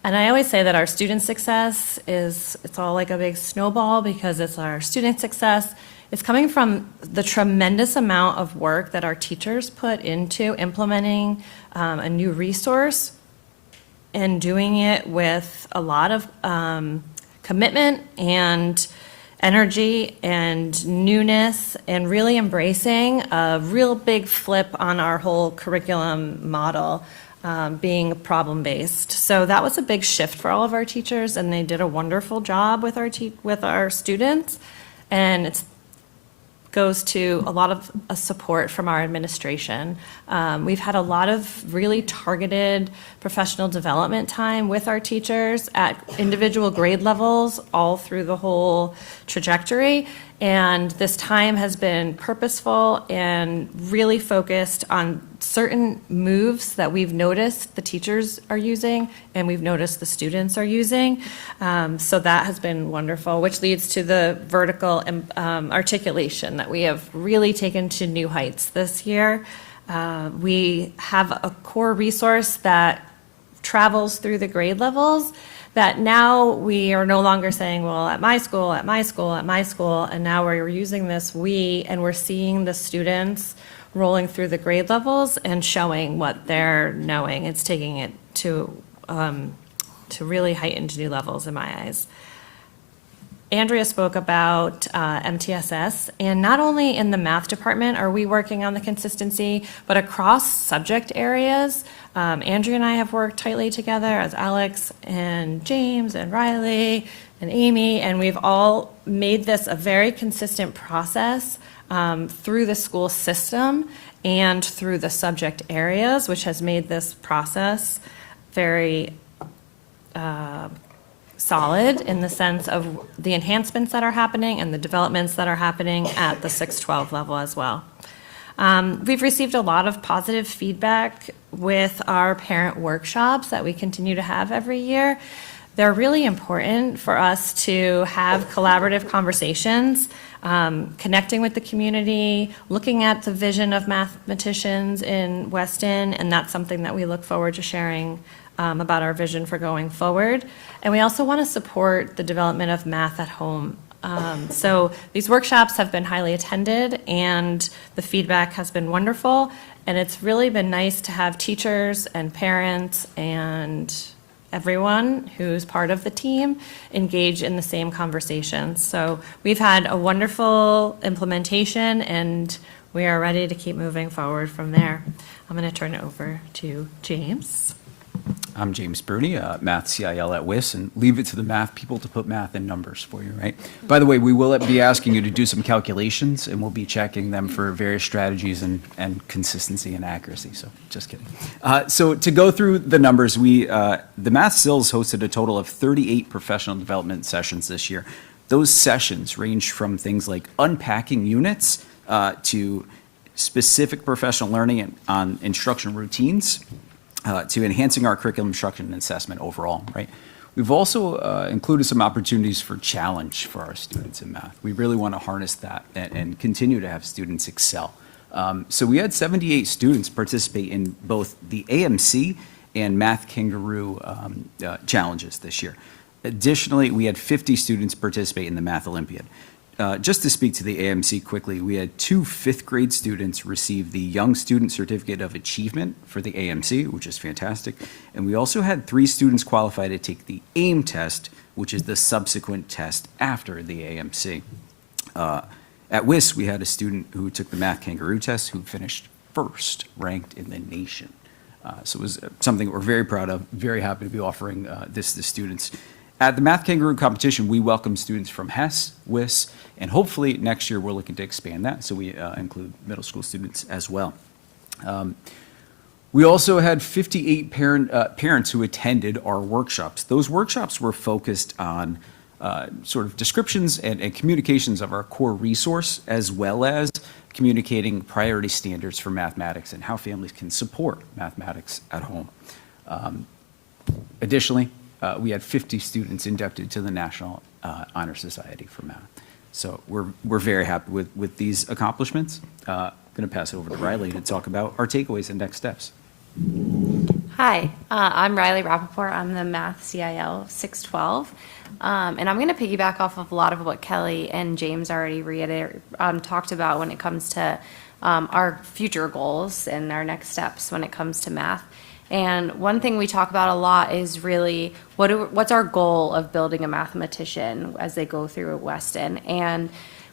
And I always say that our student success it's all like a big snowball, because it's our student success. It's coming from the tremendous amount of work that our teachers put into implementing a new resource and doing it with a lot of commitment and energy and newness, and really embracing a real big flip on our whole curriculum model, being problem-based. So that was a big shift for all of our teachers, and they did a wonderful job with our students. And it goes to a lot of support from our administration. We've had a lot of really targeted professional development time with our teachers at individual grade levels all through the whole trajectory. And this time has been purposeful and really focused on certain moves that we've noticed the teachers are using and we've noticed the students are using. So that has been wonderful, which leads to the vertical articulation that we have really taken to new heights this year. We have a core resource that travels through the grade levels, that now we are no longer saying, well, at my school, at my school, at my school, and now we're using this and we're seeing the students rolling through the grade levels and showing what they're knowing. It's taking it to really heightened new levels in my eyes. Andrea spoke about MTSS, and not only in the math department are we working on the consistency, but across subject areas. Andrea and I have worked tightly together, as Alex and James and Riley and Amy, and we've all made this a very consistent process through the school system and through the subject areas, which has made this process very solid in the sense of the enhancements that are happening and the developments that are happening at the 6-12 level as well. We've received a lot of positive feedback with our parent workshops that we continue to have every year. They're really important for us to have collaborative conversations, connecting with the community, looking at the vision of mathematicians in Weston, and that's something that we look forward to sharing about our vision for going forward. And we also want to support the development of math at home. So these workshops have been highly attended, and the feedback has been wonderful. And it's really been nice to have teachers and parents and everyone who's part of the team engage in the same conversations. So we've had a wonderful implementation, and we are ready to keep moving forward from there. I'm going to turn it over to James. I'm James Bruni, Math CIL at WIS, and leave it to the math people to put math in numbers for you, right? By the way, we will be asking you to do some calculations, and we'll be checking them for various strategies and consistency and accuracy, so just kidding. So to go through the numbers, the Math SILs hosted a total of 38 professional development sessions this year. Those sessions range from things like unpacking units to specific professional learning on instruction routines, to enhancing our curriculum instruction and assessment overall, right? We've also included some opportunities for challenge for our students in math. We really want to harness that and continue to have students excel. So we had 78 students participate in both the AMC and Math Kangaroo challenges this year. Additionally, we had 50 students participate in the Math Olympiad. Just to speak to the AMC quickly, we had 2 fifth-grade students receive the Young Student Certificate of Achievement for the AMC, which is fantastic. And we also had 3 students qualify to take the AIM test, which is the subsequent test after the AMC. At WIS, we had a student who took the Math Kangaroo test who finished first ranked in the nation. So it was something we're very proud of, very happy to be offering this to students. At the Math Kangaroo competition, we welcome students from Hess, WIS, and hopefully next year we're looking to expand that, so we include middle school students as well. We also had 58 parents who attended our workshops. Those workshops were focused on sort of descriptions and communications of our core resource, as well as communicating priority standards for mathematics and how families can support mathematics at home. Additionally, we had 50 students inducted to the National Honor Society for Math. So we're very happy with these accomplishments. Going to pass it over to Riley to talk about our takeaways and next steps. Hi, I'm Riley Rappaport. I'm the Math CIL 612. And I'm going to piggyback off of a lot of what Kelly and James already talked about when it comes to our future goals and our next steps when it comes to math. And one thing we talk about a lot is really what's our goal of building a mathematician as they go through at Weston. And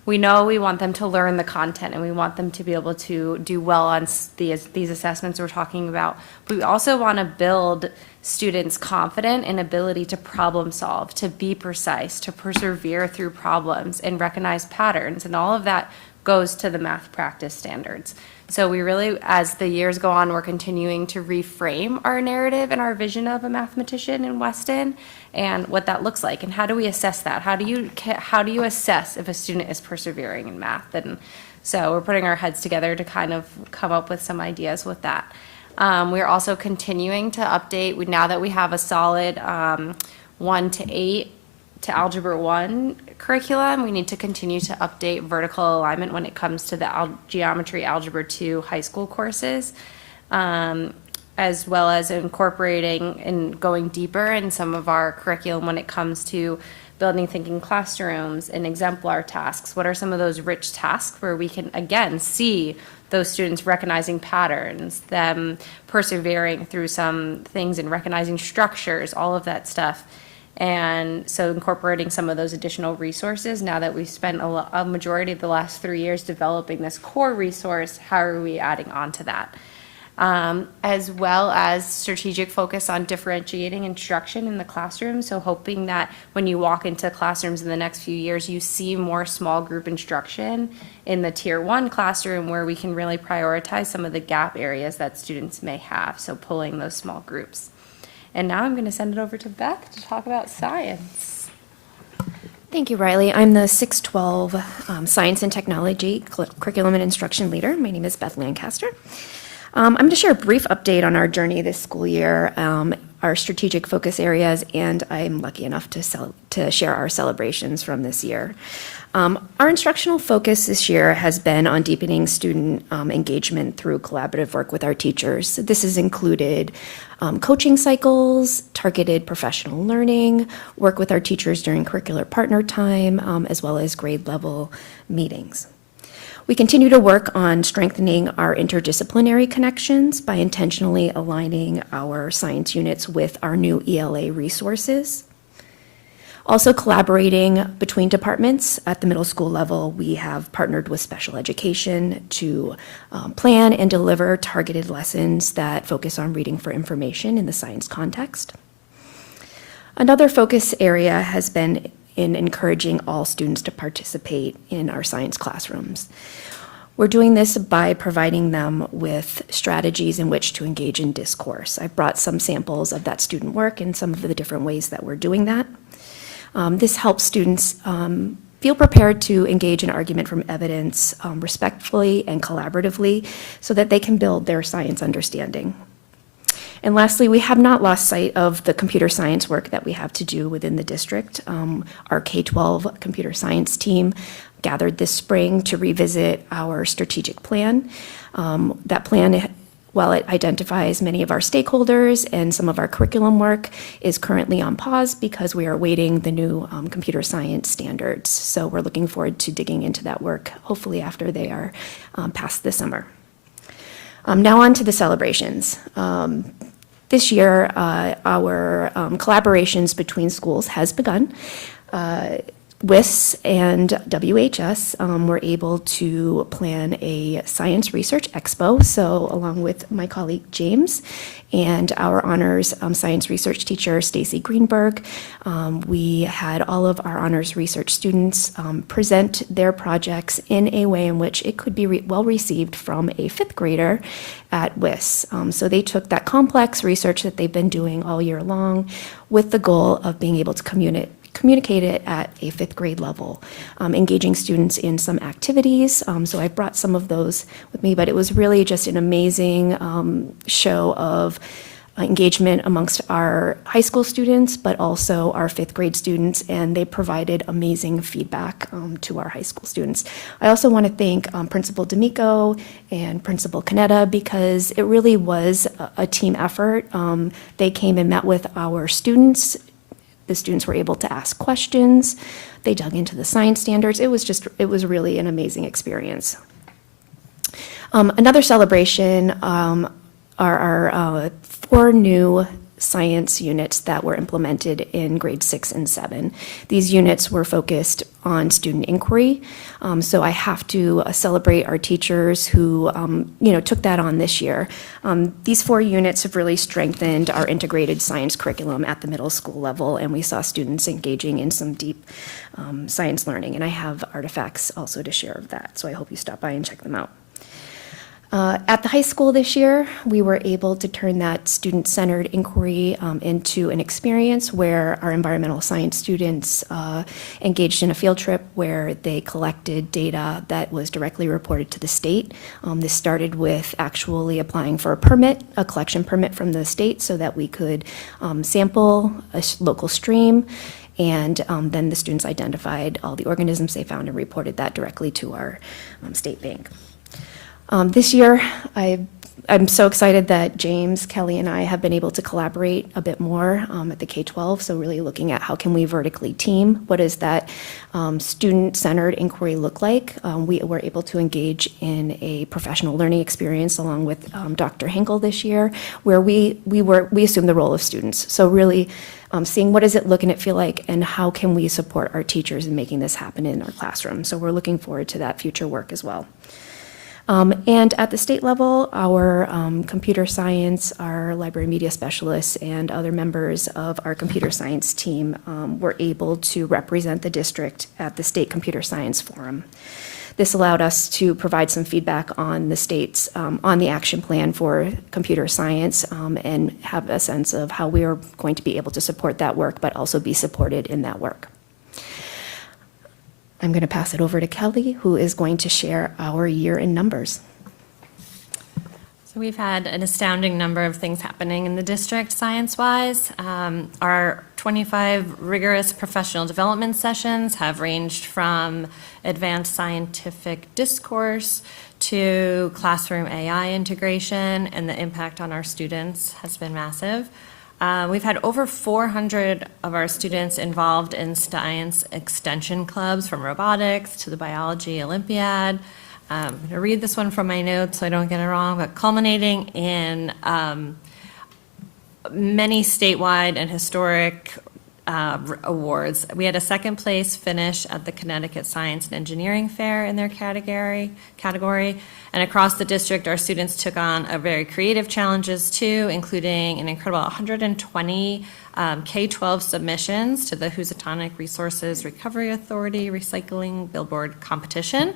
we know we want them to learn the content and we want them to be able to do well on these assessments we're talking about. But we also want to build students' confident and ability to problem solve, to be precise, to persevere through problems and recognize patterns. And all of that goes to the math practice standards. So we really, as the years go on, we're continuing to reframe our narrative and our vision of a mathematician in Weston and what that looks like. And how do we assess that? How do you assess if a student is persevering in math? And so we're putting our heads together to kind of come up with some ideas with that. We're also continuing to update, now that we have a solid 1 to 8 to Algebra 1 curriculum, we need to continue to update vertical alignment when it comes to the Geometry Algebra 2 high school courses, as well as incorporating and going deeper in some of our curriculum when it comes to building thinking classrooms and exemplar tasks. What are some of those rich tasks where we can, again, see those students recognizing patterns, them persevering through some things and recognizing structures, all of that stuff. And so incorporating some of those additional resources, now that we've spent a majority of the last 3 years developing this core resource, how are we adding on to that? As well as strategic focus on differentiating instruction in the classroom. So hoping that when you walk into classrooms in the next few years, you see more small group instruction in the Tier 1 classroom where we can really prioritize some of the gap areas that students may have. So pulling those small groups. And now I'm going to send it over to Beth to talk about science. Thank you, Riley. I'm the 612 Science and Technology Curriculum and Instruction Leader. My name is Beth Lancaster. I'm going to share a brief update on our journey this school year, our strategic focus areas, and I'm lucky enough to share our celebrations from this year. Our instructional focus this year has been on deepening student engagement through collaborative work with our teachers. This has included coaching cycles, targeted professional learning, work with our teachers during curricular partner time, as well as grade level meetings. We continue to work on strengthening our interdisciplinary connections by intentionally aligning our science units with our new ELA resources. Also collaborating between departments at the middle school level, we have partnered with special education to plan and deliver targeted lessons that focus on reading for information in the science context. Another focus area has been in encouraging all students to participate in our science classrooms. We're doing this by providing them with strategies in which to engage in discourse. I've brought some samples of that student work and some of the different ways that we're doing that. This helps students feel prepared to engage in argument from evidence respectfully and collaboratively so that they can build their science understanding. And lastly, we have not lost sight of the computer science work that we have to do within the district. Our K-12 computer science team gathered this spring to revisit our strategic plan. That plan, while it identifies many of our stakeholders and some of our curriculum work, is currently on pause because we are awaiting the new computer science standards. So we're looking forward to digging into that work, hopefully after they are passed this summer. Now on to the celebrations. This year, our collaborations between schools has begun. WIS and WHS were able to plan a science research expo. So along with my colleague James and our honors science research teacher Stacy Greenberg, we had all of our honors research students present their projects in a way in which it could be well received from a fifth grader at WIS. So they took that complex research that they've been doing all year long with the goal of being able to communicate it at a fifth grade level, engaging students in some activities. So I brought some of those with me, but it was really just an amazing show of engagement amongst our high school students, but also our fifth grade students, and they provided amazing feedback to our high school students. I also want to thank Principal D'Amico and Principal Canetta because it really was a team effort. They came and met with our students. The students were able to ask questions. They dug into the science standards. It was really an amazing experience. Another celebration are our 4 new science units that were implemented in grades 6 and 7. These units were focused on student inquiry. So I have to celebrate our teachers who took that on this year. These 4 units have really strengthened our integrated science curriculum at the middle school level, and we saw students engaging in some deep science learning. And I have artifacts also to share of that, so I hope you stop by and check them out. At the high school this year, we were able to turn that student-centered inquiry into an experience where our environmental science students engaged in a field trip where they collected data that was directly reported to the state. This started with actually applying for a collection permit from the state so that we could sample a local stream. And then the students identified all the organisms they found and reported that directly to our state bank. This year, I'm so excited that James, Kelly, and I have been able to collaborate a bit more at the K-12, so really looking at how can we vertically team, what does that student-centered inquiry look like. We were able to engage in a professional learning experience along with Dr. Hinkle this year, where we assumed the role of students. So really seeing what does it look and it feel like, and how can we support our teachers in making this happen in our classroom. So we're looking forward to that future work as well. And at the state level, our computer science, our library media specialists, and other members of our computer science team were able to represent the district at the State Computer Science Forum. This allowed us to provide some feedback on the state's, on the action plan for computer science and have a sense of how we are going to be able to support that work, but also be supported in that work. I'm going to pass it over to Kelly, who is going to share our year in numbers. So we've had an astounding number of things happening in the district science-wise. Our 25 rigorous professional development sessions have ranged from advanced scientific discourse to classroom AI integration, and the impact on our students has been massive. We've had over 400 of our students involved in science extension clubs, from robotics to the biology Olympiad. I'm going to read this one from my notes so I don't get it wrong, but culminating in many statewide and historic awards. We had a second place finish at the Connecticut Science and Engineering Fair in their category. And across the district, our students took on a very creative challenges too, including an incredible 120 K-12 submissions to the Housatonic Resources Recovery Authority Recycling Billboard Competition.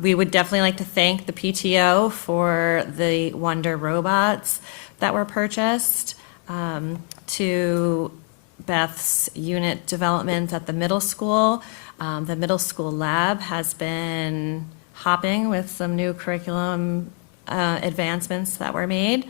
We would definitely like to thank the PTO for the Wonder robots that were purchased, to Beth's unit development at the middle school. The middle school lab has been hopping with some new curriculum advancements that were made.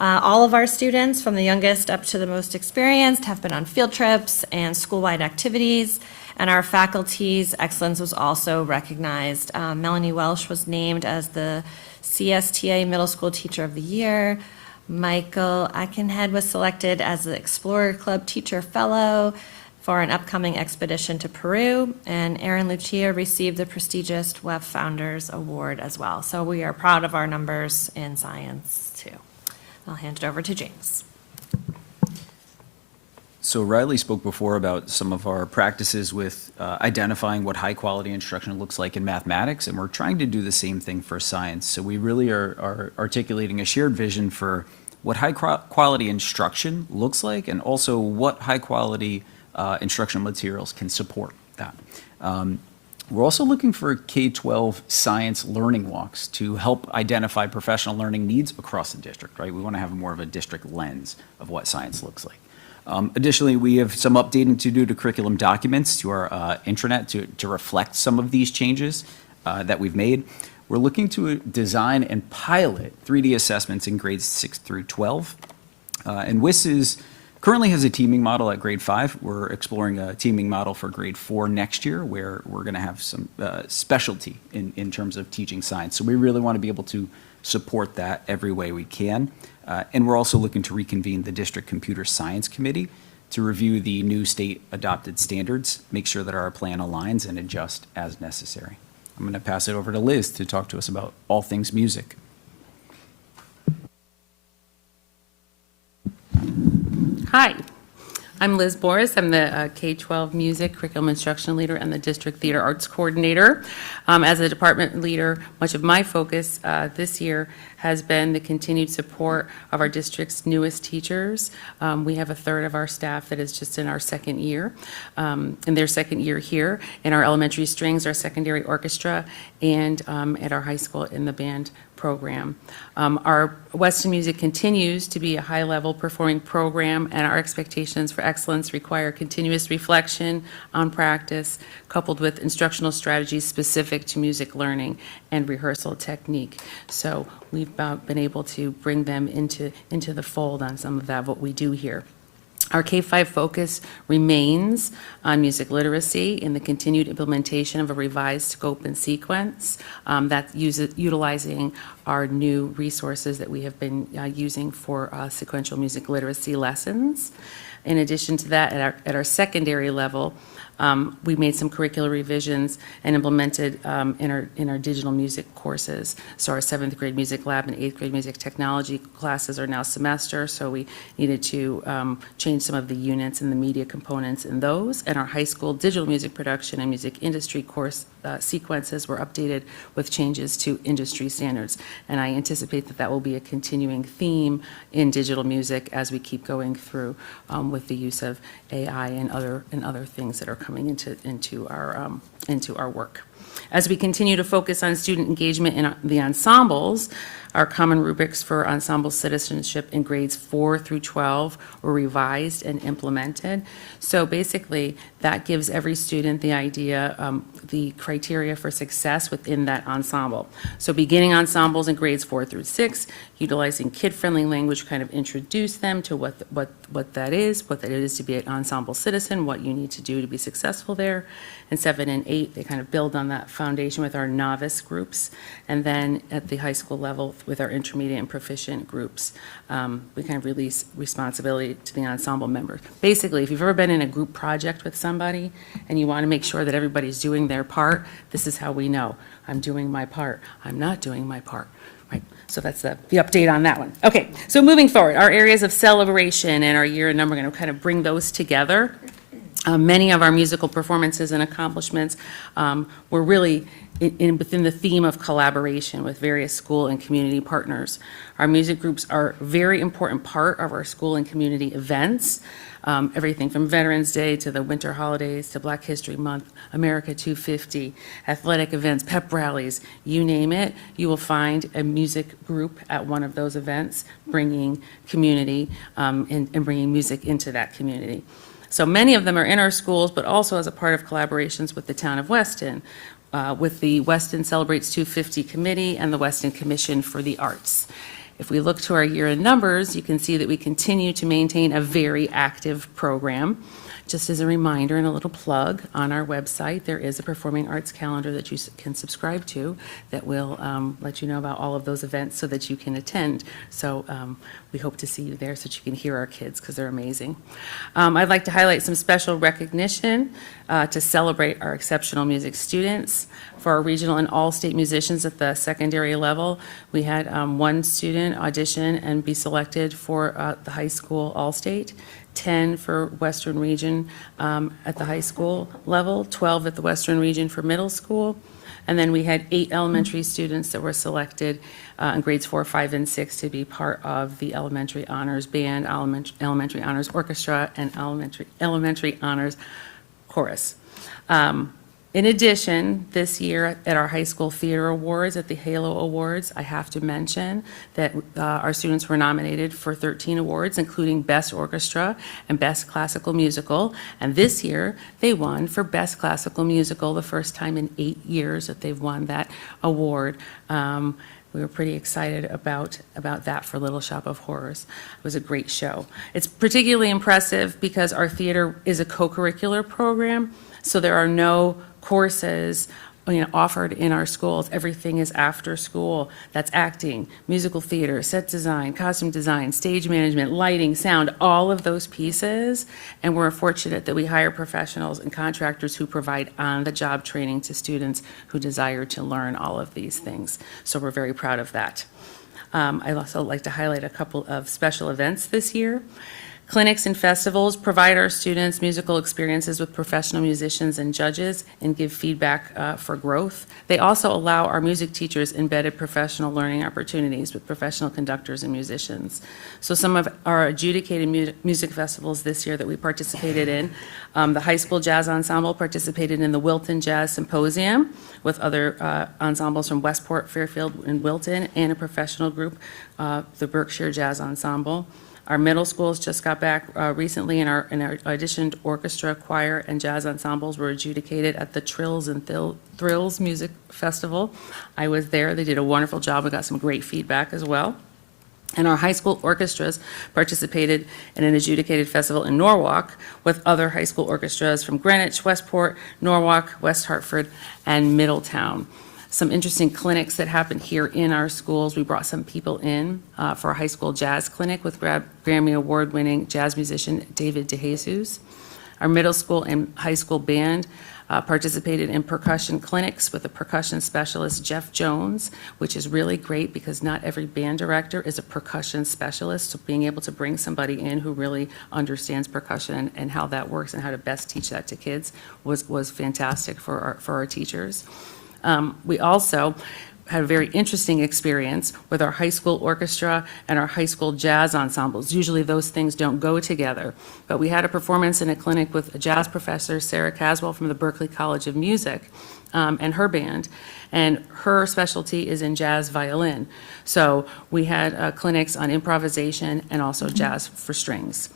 All of our students, from the youngest up to the most experienced, have been on field trips and school-wide activities, and our faculty's excellence was also recognized. Melanie Welsh was named as the CSTA Middle School Teacher of the Year. Michael Aikenhead was selected as the Explorer Club Teacher Fellow for an upcoming expedition to Peru, and Aaron Lucia received the prestigious WEF Founders Award as well. So we are proud of our numbers in science, too. I'll hand it over to James. So Riley spoke before about some of our practices with identifying what high-quality instruction looks like in mathematics, and we're trying to do the same thing for science. So we really are articulating a shared vision for what high-quality instruction looks like, and also what high-quality instructional materials can support that. We're also looking for K-12 science learning walks to help identify professional learning needs across the district, right? We want to have more of a district lens of what science looks like. Additionally, we have some updating to do to curriculum documents to our intranet to reflect some of these changes that we've made. We're looking to design and pilot 3D assessments in grades 6 through 12. And WIS currently has a teaming model at grade 5. We're exploring a teaming model for grade 4 next year, where we're going to have some specialty in terms of teaching science. So we really want to be able to support that every way we can. And we're also looking to reconvene the District Computer Science Committee to review the new state-adopted standards, make sure that our plan aligns and adjust as necessary. I'm going to pass it over to Liz to talk to us about all things music. Hi, I'm Liz Boris. I'm the K-12 Music Curriculum Instructional Leader and the District Theater Arts Coordinator. As a department leader, much of my focus this year has been the continued support of our district's newest teachers. We have a third of our staff that is just in our second year, in their second year here, in our elementary strings, our secondary orchestra, and at our high school in the band program. Our Weston Music continues to be a high-level performing program, and our expectations for excellence require continuous reflection on practice, coupled with instructional strategies specific to music learning and rehearsal technique. So we've been able to bring them into the fold on some of that, what we do here. Our K-5 focus remains on music literacy in the continued implementation of a revised scope and sequence that's utilizing our new resources that we have been using for sequential music literacy lessons. In addition to that, at our secondary level, we made some curricular revisions and implemented in our digital music courses. So our 7th grade music lab and 8th grade music technology classes are now semester, so we needed to change some of the units and the media components in those. And our high school digital music production and music industry course sequences were updated with changes to industry standards. And I anticipate that will be a continuing theme in digital music as we keep going through with the use of AI and other things that are coming into our work. As we continue to focus on student engagement in the ensembles, our common rubrics for ensemble citizenship in grades 4 through 12 were revised and implemented. So basically, that gives every student the idea, the criteria for success within that ensemble. So beginning ensembles in grades 4 through 6, utilizing kid-friendly language, kind of introduce them to what that is to be an ensemble citizen, what you need to do to be successful there. And 7 and 8, they kind of build on that foundation with our novice groups. And then at the high school level, with our intermediate and proficient groups, we kind of release responsibility to the ensemble members. Basically, if you've ever been in a group project with somebody and you want to make sure that everybody's doing their part, this is how we know. I'm doing my part. I'm not doing my part. Right? So that's the update on that one. Okay, so moving forward, our areas of celebration and our year end number, we're going to kind of bring those together. Many of our musical performances and accomplishments were really within the theme of collaboration with various school and community partners. Our music groups are a very important part of our school and community events. Everything from Veterans Day to the winter holidays to Black History Month, America 250, athletic events, pep rallies, you name it, you will find a music group at one of those events bringing community and bringing music into that community. So many of them are in our schools, but also as a part of collaborations with the town of Weston, with the Weston Celebrates 250 Committee and the Weston Commission for the Arts. If we look to our year-end numbers, you can see that we continue to maintain a very active program. Just as a reminder and a little plug, on our website, there is a performing arts calendar that you can subscribe to that will let you know about all of those events so that you can attend. So we hope to see you there so that you can hear our kids because they're amazing. I'd like to highlight some special recognition to celebrate our exceptional music students. For our regional and all-state musicians at the secondary level, we had one student audition and be selected for the high school all-state. 10 for Western Region at the high school level, 12 at the Western Region for middle school, and then we had 8 elementary students that were selected in grades 4, 5, and 6 to be part of the Elementary Honors Band, Elementary Honors Orchestra, and Elementary Honors Chorus. In addition, this year at our high school theater awards, at the Halo Awards, I have to mention that our students were nominated for 13 awards, including Best Orchestra and Best Classical Musical. And this year, they won for Best Classical Musical, the first time in 8 years that they've won that award. We were pretty excited about that for Little Shop of Horrors. It was a great show. It's particularly impressive because our theater is a co-curricular program, so there are no courses offered in our schools. Everything is after school. That's acting, musical theater, set design, costume design, stage management, lighting, sound, all of those pieces. And we're fortunate that we hire professionals and contractors who provide on-the-job training to students who desire to learn all of these things. So we're very proud of that. I'd also like to highlight a couple of special events this year. Clinics and festivals provide our students musical experiences with professional musicians and judges and give feedback for growth. They also allow our music teachers embedded professional learning opportunities with professional conductors and musicians. So some of our adjudicated music festivals this year that we participated in, the high school jazz ensemble participated in the Wilton Jazz Symposium with other ensembles from Westport, Fairfield, and Wilton, and a professional group, the Berkshire Jazz Ensemble. Our middle schools just got back recently, and our auditioned orchestra, choir, and jazz ensembles were adjudicated at the Trills and Thrills Music Festival. I was there. They did a wonderful job. We got some great feedback as well. And our high school orchestras participated in an adjudicated festival in Norwalk with other high school orchestras from Greenwich, Westport, Norwalk, West Hartford, and Middletown. Some interesting clinics that happened here in our schools. We brought some people in for a high school jazz clinic with Grammy Award-winning jazz musician David DeJesus. Our middle school and high school band participated in percussion clinics with a percussion specialist, Jeff Jones, which is really great because not every band director is a percussion specialist. So being able to bring somebody in who really understands percussion and how that works and how to best teach that to kids was fantastic for our teachers. We also had a very interesting experience with our high school orchestra and our high school jazz ensembles. Usually those things don't go together, but we had a performance in a clinic with a jazz professor, Sarah Caswell from the Berklee College of Music, and her band, and her specialty is in jazz violin. So we had clinics on improvisation and also jazz for strings.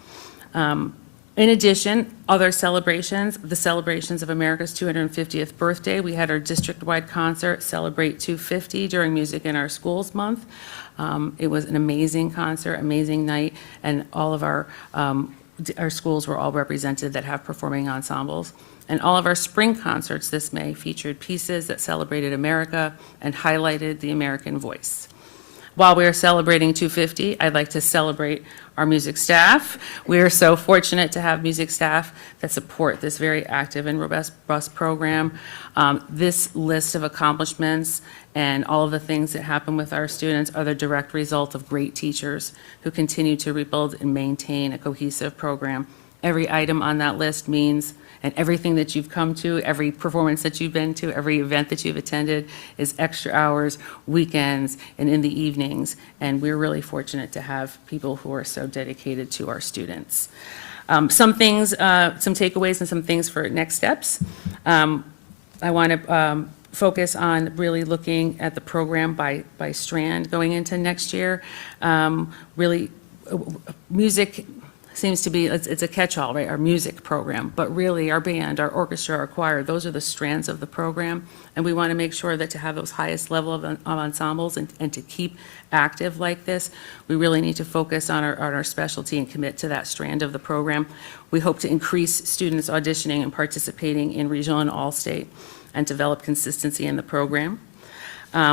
In addition, other celebrations, the celebrations of America's 250th birthday. We had our district-wide concert, Celebrate 250, during Music in Our Schools Month. It was an amazing concert, amazing night, and all of our schools were all represented that have performing ensembles. And all of our spring concerts this May featured pieces that celebrated America and highlighted the American voice. While we are celebrating 250, I'd like to celebrate our music staff. We are so fortunate to have music staff that support this very active and robust program. This list of accomplishments and all of the things that happen with our students are the direct result of great teachers who continue to rebuild and maintain a cohesive program. Every item on that list means, and everything that you've come to, every performance that you've been to, every event that you've attended is extra hours, weekends, and in the evenings. And we're really fortunate to have people who are so dedicated to our students. Some things, some takeaways and some things for next steps. I want to focus on really looking at the program by strand going into next year. Really, music seems to be, it's a catch-all, right, our music program, but really our band, our orchestra, our choir, those are the strands of the program, and we want to make sure that to have those highest level of ensembles and to keep active like this, we really need to focus on our specialty and commit to that strand of the program. We hope to increase students auditioning and participating in regional and all-state and develop consistency in the program.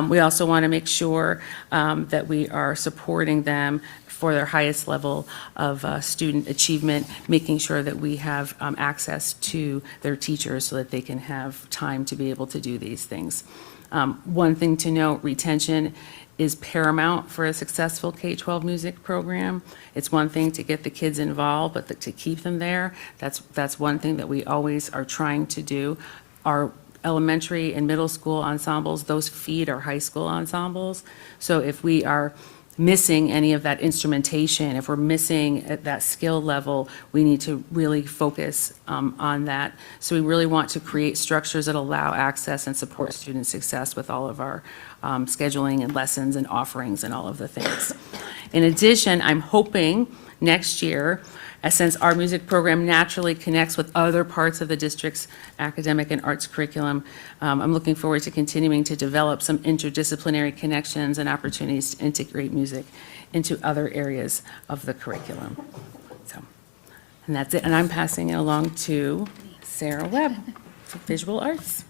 We also want to make sure that we are supporting them for their highest level of student achievement, making sure that we have access to their teachers so that they can have time to be able to do these things. One thing to note, retention is paramount for a successful K-12 music program. It's one thing to get the kids involved, but to keep them there, that's one thing that we always are trying to do. Our elementary and middle school ensembles, those feed our high school ensembles. So if we are missing any of that instrumentation, if we're missing at that skill level, we need to really focus on that. So we really want to create structures that allow access and support student success with all of our scheduling and lessons and offerings and all of the things. In addition, I'm hoping next year, since our music program naturally connects with other parts of the district's academic and arts curriculum, I'm looking forward to continuing to develop some interdisciplinary connections and opportunities to integrate music into other areas of the curriculum. So, and that's it. And I'm passing it along to Sarah Webb for visual arts.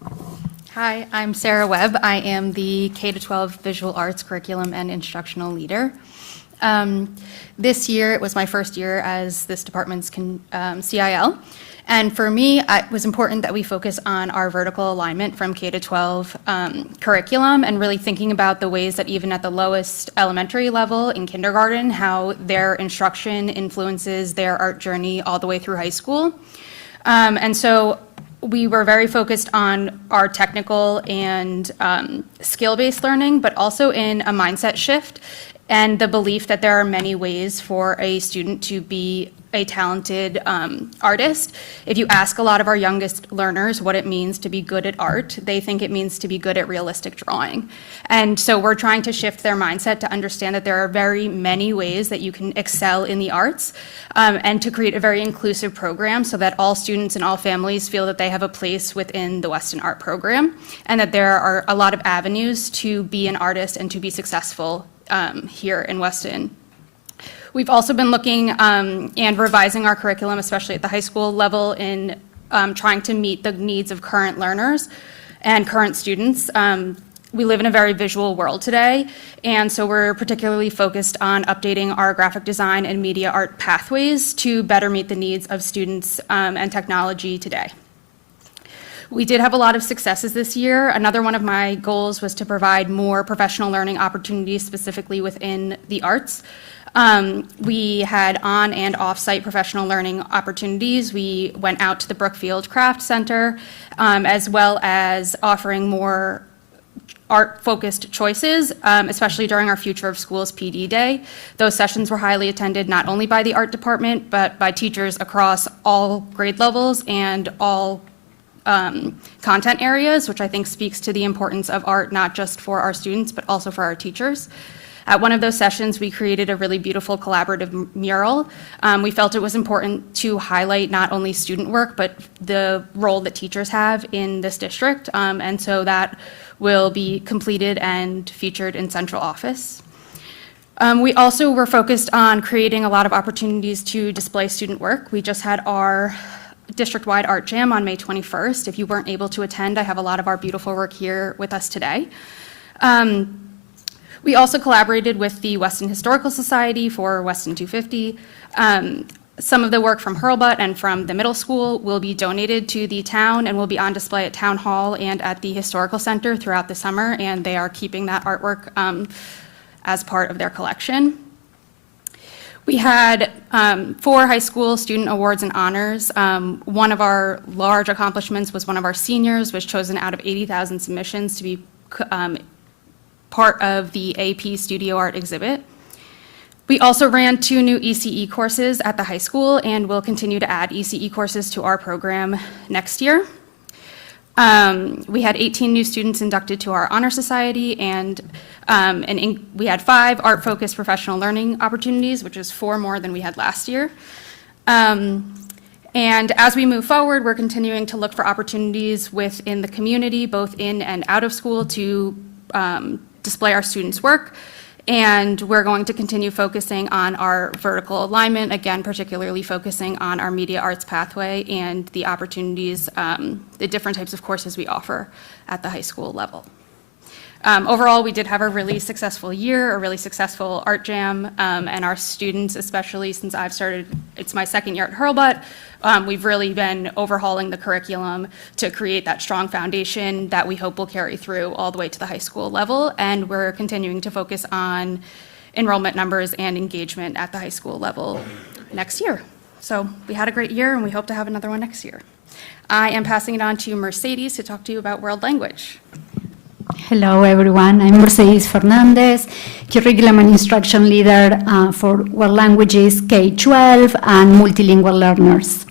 Hi, I'm Sarah Webb. I am the K-12 Visual Arts Curriculum and Instructional Leader. This year, it was my first year as this department's CIL. And for me, it was important that we focus on our vertical alignment from K-12 curriculum and really thinking about the ways that even at the lowest elementary level in kindergarten, how their instruction influences their art journey all the way through high school. And so we were very focused on our technical and skill-based learning, but also in a mindset shift and the belief that there are many ways for a student to be a talented artist. If you ask a lot of our youngest learners what it means to be good at art, they think it means to be good at realistic drawing. And so we're trying to shift their mindset to understand that there are very many ways that you can excel in the arts, and to create a very inclusive program so that all students and all families feel that they have a place within the Weston Art program, and that there are a lot of avenues to be an artist and to be successful here in Weston. We've also been looking and revising our curriculum, especially at the high school level, in trying to meet the needs of current learners and current students. We live in a very visual world today, and so we're particularly focused on updating our graphic design and media art pathways to better meet the needs of students and technology today. We did have a lot of successes this year. Another one of my goals was to provide more professional learning opportunities specifically within the arts. We had on and off-site professional learning opportunities. We went out to the Brookfield Craft Center, as well as offering more art-focused choices, especially during our Future of Schools PD Day. Those sessions were highly attended not only by the art department, but by teachers across all grade levels and all content areas, which I think speaks to the importance of art, not just for our students, but also for our teachers. At one of those sessions, we created a really beautiful collaborative mural. We felt it was important to highlight not only student work, but the role that teachers have in this district. And so that will be completed and featured in central office. We also were focused on creating a lot of opportunities to display student work. We just had our district-wide art jam on May 21st. If you weren't able to attend, I have a lot of our beautiful work here with us today. We also collaborated with the Weston Historical Society for Weston 250. Some of the work from Hurlbut and from the middle school will be donated to the town and will be on display at Town Hall and at the Historical Center throughout the summer, and they are keeping that artwork as part of their collection. We had 4 high school student awards and honors. One of our large accomplishments was one of our seniors was chosen out of 80,000 submissions to be part of the AP Studio Art exhibit. We also ran 2 new ECE courses at the high school and will continue to add ECE courses to our program next year. We had 18 new students inducted to our Honor Society, and we had 5 art-focused professional learning opportunities, which is 4 more than we had last year. And as we move forward, we're continuing to look for opportunities within the community, both in and out of school, to display our students' work. And we're going to continue focusing on our vertical alignment, again, particularly focusing on our media arts pathway and the opportunities, the different types of courses we offer at the high school level. Overall, we did have a really successful year, a really successful art jam, and our students, especially since I've started, it's my second year at Hurlbut, we've really been overhauling the curriculum to create that strong foundation that we hope will carry through all the way to the high school level, and we're continuing to focus on enrollment numbers and engagement at the high school level next year. So we had a great year, and we hope to have another one next year. I am passing it on to Mercedes to talk to you about world language. Hello, everyone. I'm Mercedes Fernandez, Curriculum and Instruction Leader for World Languages K-12 and Multilingual Learners.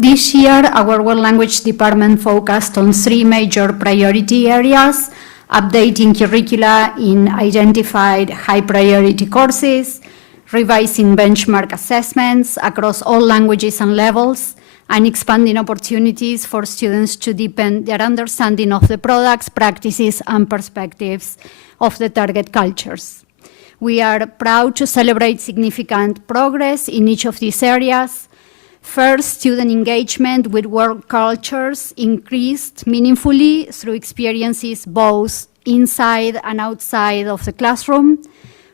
This year, our World Language Department focused on 3 major priority areas: updating curricula in identified high-priority courses, revising benchmark assessments across all languages and levels, and expanding opportunities for students to deepen their understanding of the products, practices, and perspectives of the target cultures. We are proud to celebrate significant progress in each of these areas. First, student engagement with world cultures increased meaningfully through experiences both inside and outside of the classroom.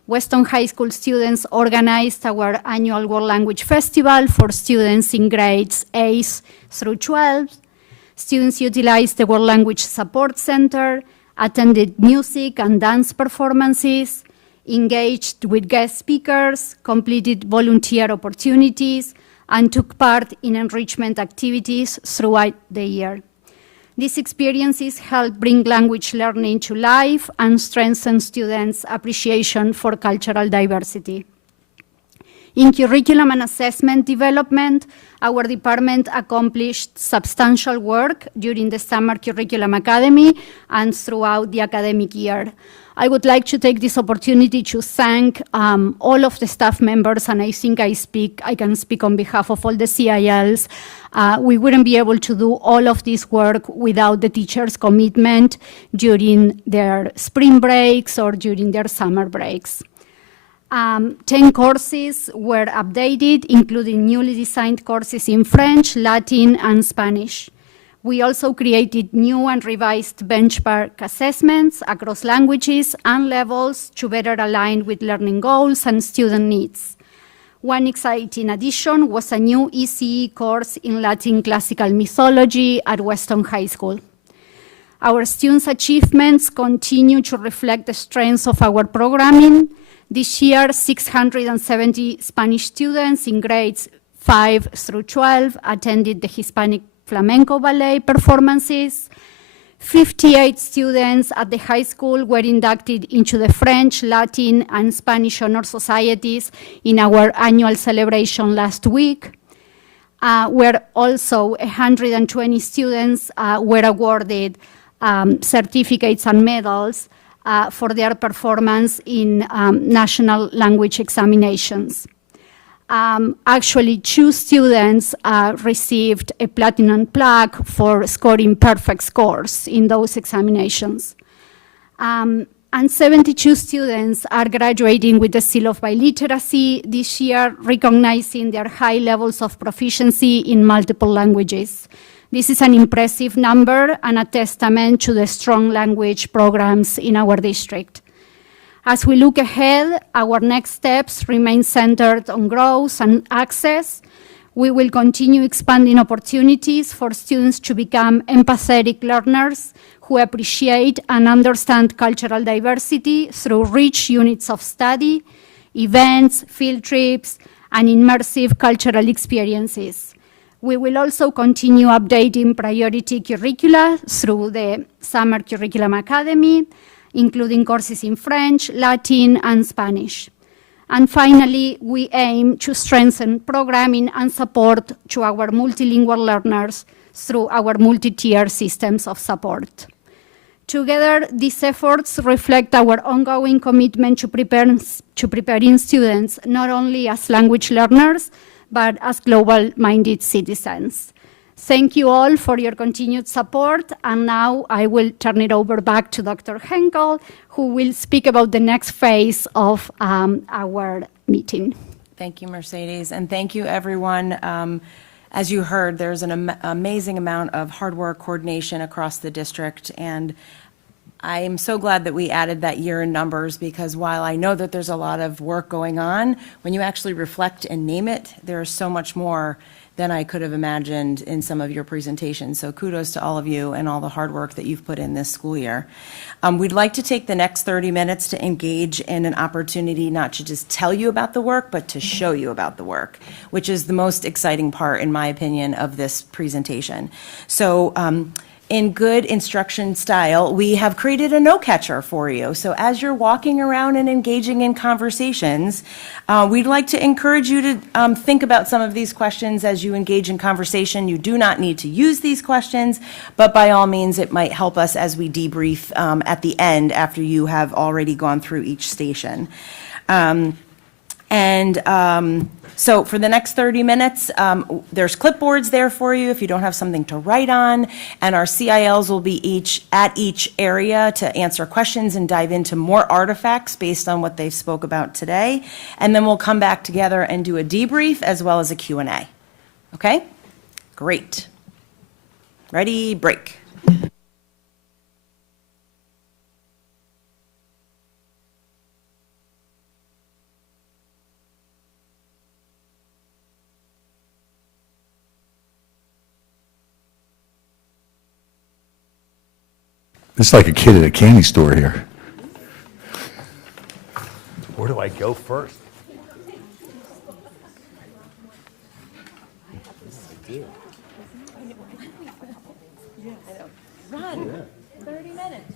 Weston High School students organized our annual World Language Festival for students in grades 8 through 12. Students utilized the World Language Support Center, attended music and dance performances, engaged with guest speakers, completed volunteer opportunities, and took part in enrichment activities throughout the year. These experiences help bring language learning to life and strengthen students' appreciation for cultural diversity. In curriculum and assessment development, our department accomplished substantial work during the Summer Curriculum Academy and throughout the academic year. I would like to take this opportunity to thank all of the staff members, and I think I can speak on behalf of all the CILs. We wouldn't be able to do all of this work without the teachers' commitment during their spring breaks or during their summer breaks. 10 courses were updated, including newly designed courses in French, Latin, and Spanish. We also created new and revised benchmark assessments across languages and levels to better align with learning goals and student needs. One exciting addition was a new ECE course in Latin classical mythology at Weston High School. Our students' achievements continue to reflect the strengths of our programming. This year, 670 Spanish students in grades 5 through 12 attended the Hispanic flamenco ballet performances. 58 students at the high school were inducted into the French, Latin, and Spanish honor societies in our annual celebration last week, where also 120 students were awarded certificates and medals for their performance in national language examinations. Actually, 2 students received a platinum plaque for scoring perfect scores in those examinations. And 72 students are graduating with the Seal of Biliteracy this year, recognizing their high levels of proficiency in multiple languages. This is an impressive number and a testament to the strong language programs in our district. As we look ahead, our next steps remain centered on growth and access. We will continue expanding opportunities for students to become empathetic learners who appreciate and understand cultural diversity through rich units of study, events, field trips, and immersive cultural experiences. We will also continue updating priority curricula through the Summer Curriculum Academy, including courses in French, Latin, and Spanish. And finally, we aim to strengthen programming and support to our multilingual learners through our multi-tier systems of support. Together, these efforts reflect our ongoing commitment to preparing students not only as language learners, but as global-minded citizens. Thank you all for your continued support, and now I will turn it over back to Dr. Henkel, who will speak about the next phase of our meeting. Thank you, Mercedes, and thank you, everyone. As you heard, there's an amazing amount of hard work, coordination across the district, and I am so glad that we added that year in numbers, because while I know that there's a lot of work going on, when you actually reflect and name it, there's so much more than I could have imagined in some of your presentations. So kudos to all of you and all the hard work that you've put in this school year. We'd like to take the next 30 minutes to engage in an opportunity not to just tell you about the work, but to show you about the work, which is the most exciting part, in my opinion, of this presentation. So in good instruction style, we have created a note catcher for you. So as you're walking around and engaging in conversations, we'd like to encourage you to think about some of these questions as you engage in conversation. You do not need to use these questions, but by all means, it might help us as we debrief at the end after you have already gone through each station. So for the next 30 minutes, there's clipboards there for you if you don't have something to write on, and our CILs will be at each area to answer questions and dive into more artifacts based on what they spoke about today. And then we'll come back together and do a debrief as well as a Q&A. Okay? Great. Ready, break. It's like a kid at a candy store here. Where do I go first? Run. 30 minutes.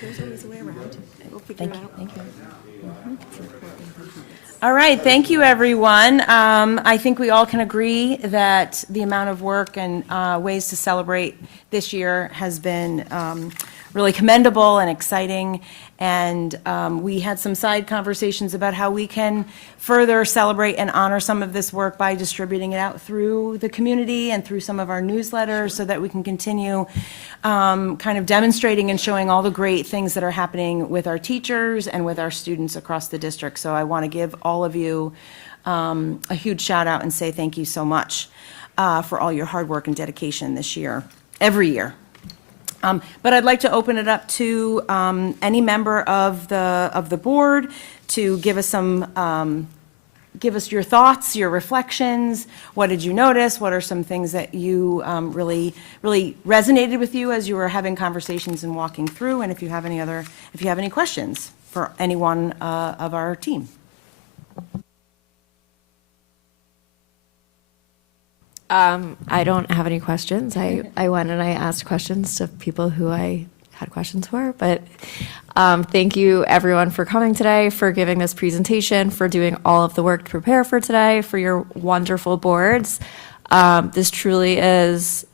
There's always a way around. We'll figure it out. Thank you. All right, thank you, everyone. I think we all can agree that the amount of work and ways to celebrate this year has been really commendable and exciting. And we had some side conversations about how we can further celebrate and honor some of this work by distributing it out through the community and through some of our newsletters so that we can continue kind of demonstrating and showing all the great things that are happening with our teachers and with our students across the district. So I want to give all of you a huge shout out and say thank you so much for all your hard work and dedication this year, every year. But I'd like to open it up to any member of the board to give us give us your thoughts, your reflections. What did you notice? What are some things that you really resonated with you as you were having conversations and walking through? And if you have any questions for any one of our team. I don't have any questions. I went and I asked questions to people who I had questions for, but thank you everyone for coming today, for giving this presentation, for doing all of the work to prepare for today, for your wonderful boards. This truly is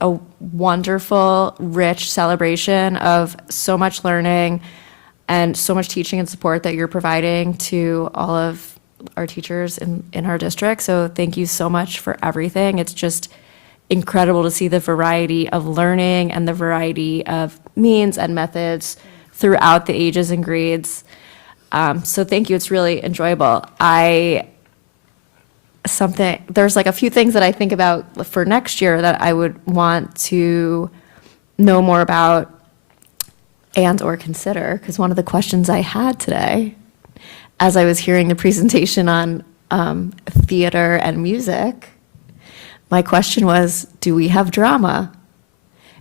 a wonderful, rich celebration of so much learning and so much teaching and support that you're providing to all of our teachers in our district. So thank you so much for everything. It's just incredible to see the variety of learning and the variety of means and methods throughout the ages and grades. So thank you. It's really enjoyable. There's like a few things that I think about for next year that I would want to know more about and or consider, because one of the questions I had today as I was hearing the presentation on theater and music, my question was, do we have drama?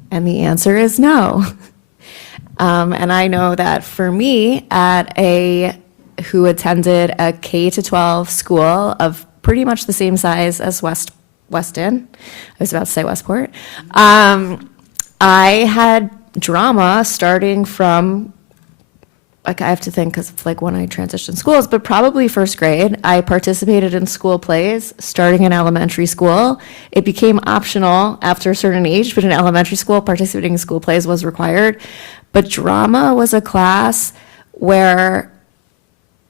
And the answer is no. And I know that for me, who attended a K-12 school of pretty much the same size as Weston, I was about to say Westport, I had drama starting from, I have to think because of like when I transitioned schools, but probably first grade. I participated in school plays starting in elementary school. It became optional after a certain age, but in elementary school, participating in school plays was required. But drama was a class where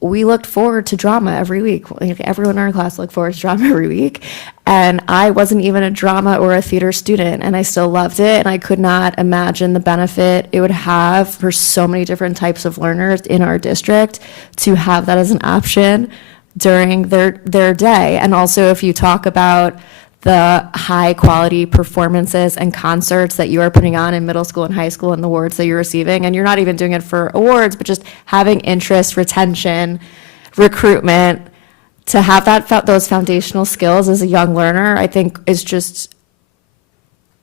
we looked forward to drama every week. Like everyone in our class looked forward to drama every week. And I wasn't even a drama or a theater student, and I still loved it. And I could not imagine the benefit it would have for so many different types of learners in our district to have that as an option during their day. And also, if you talk about the high quality performances and concerts that you are putting on in middle school and high school and the awards that you're receiving, and you're not even doing it for awards, but just having interest, retention, recruitment, to have those foundational skills as a young learner, I think it's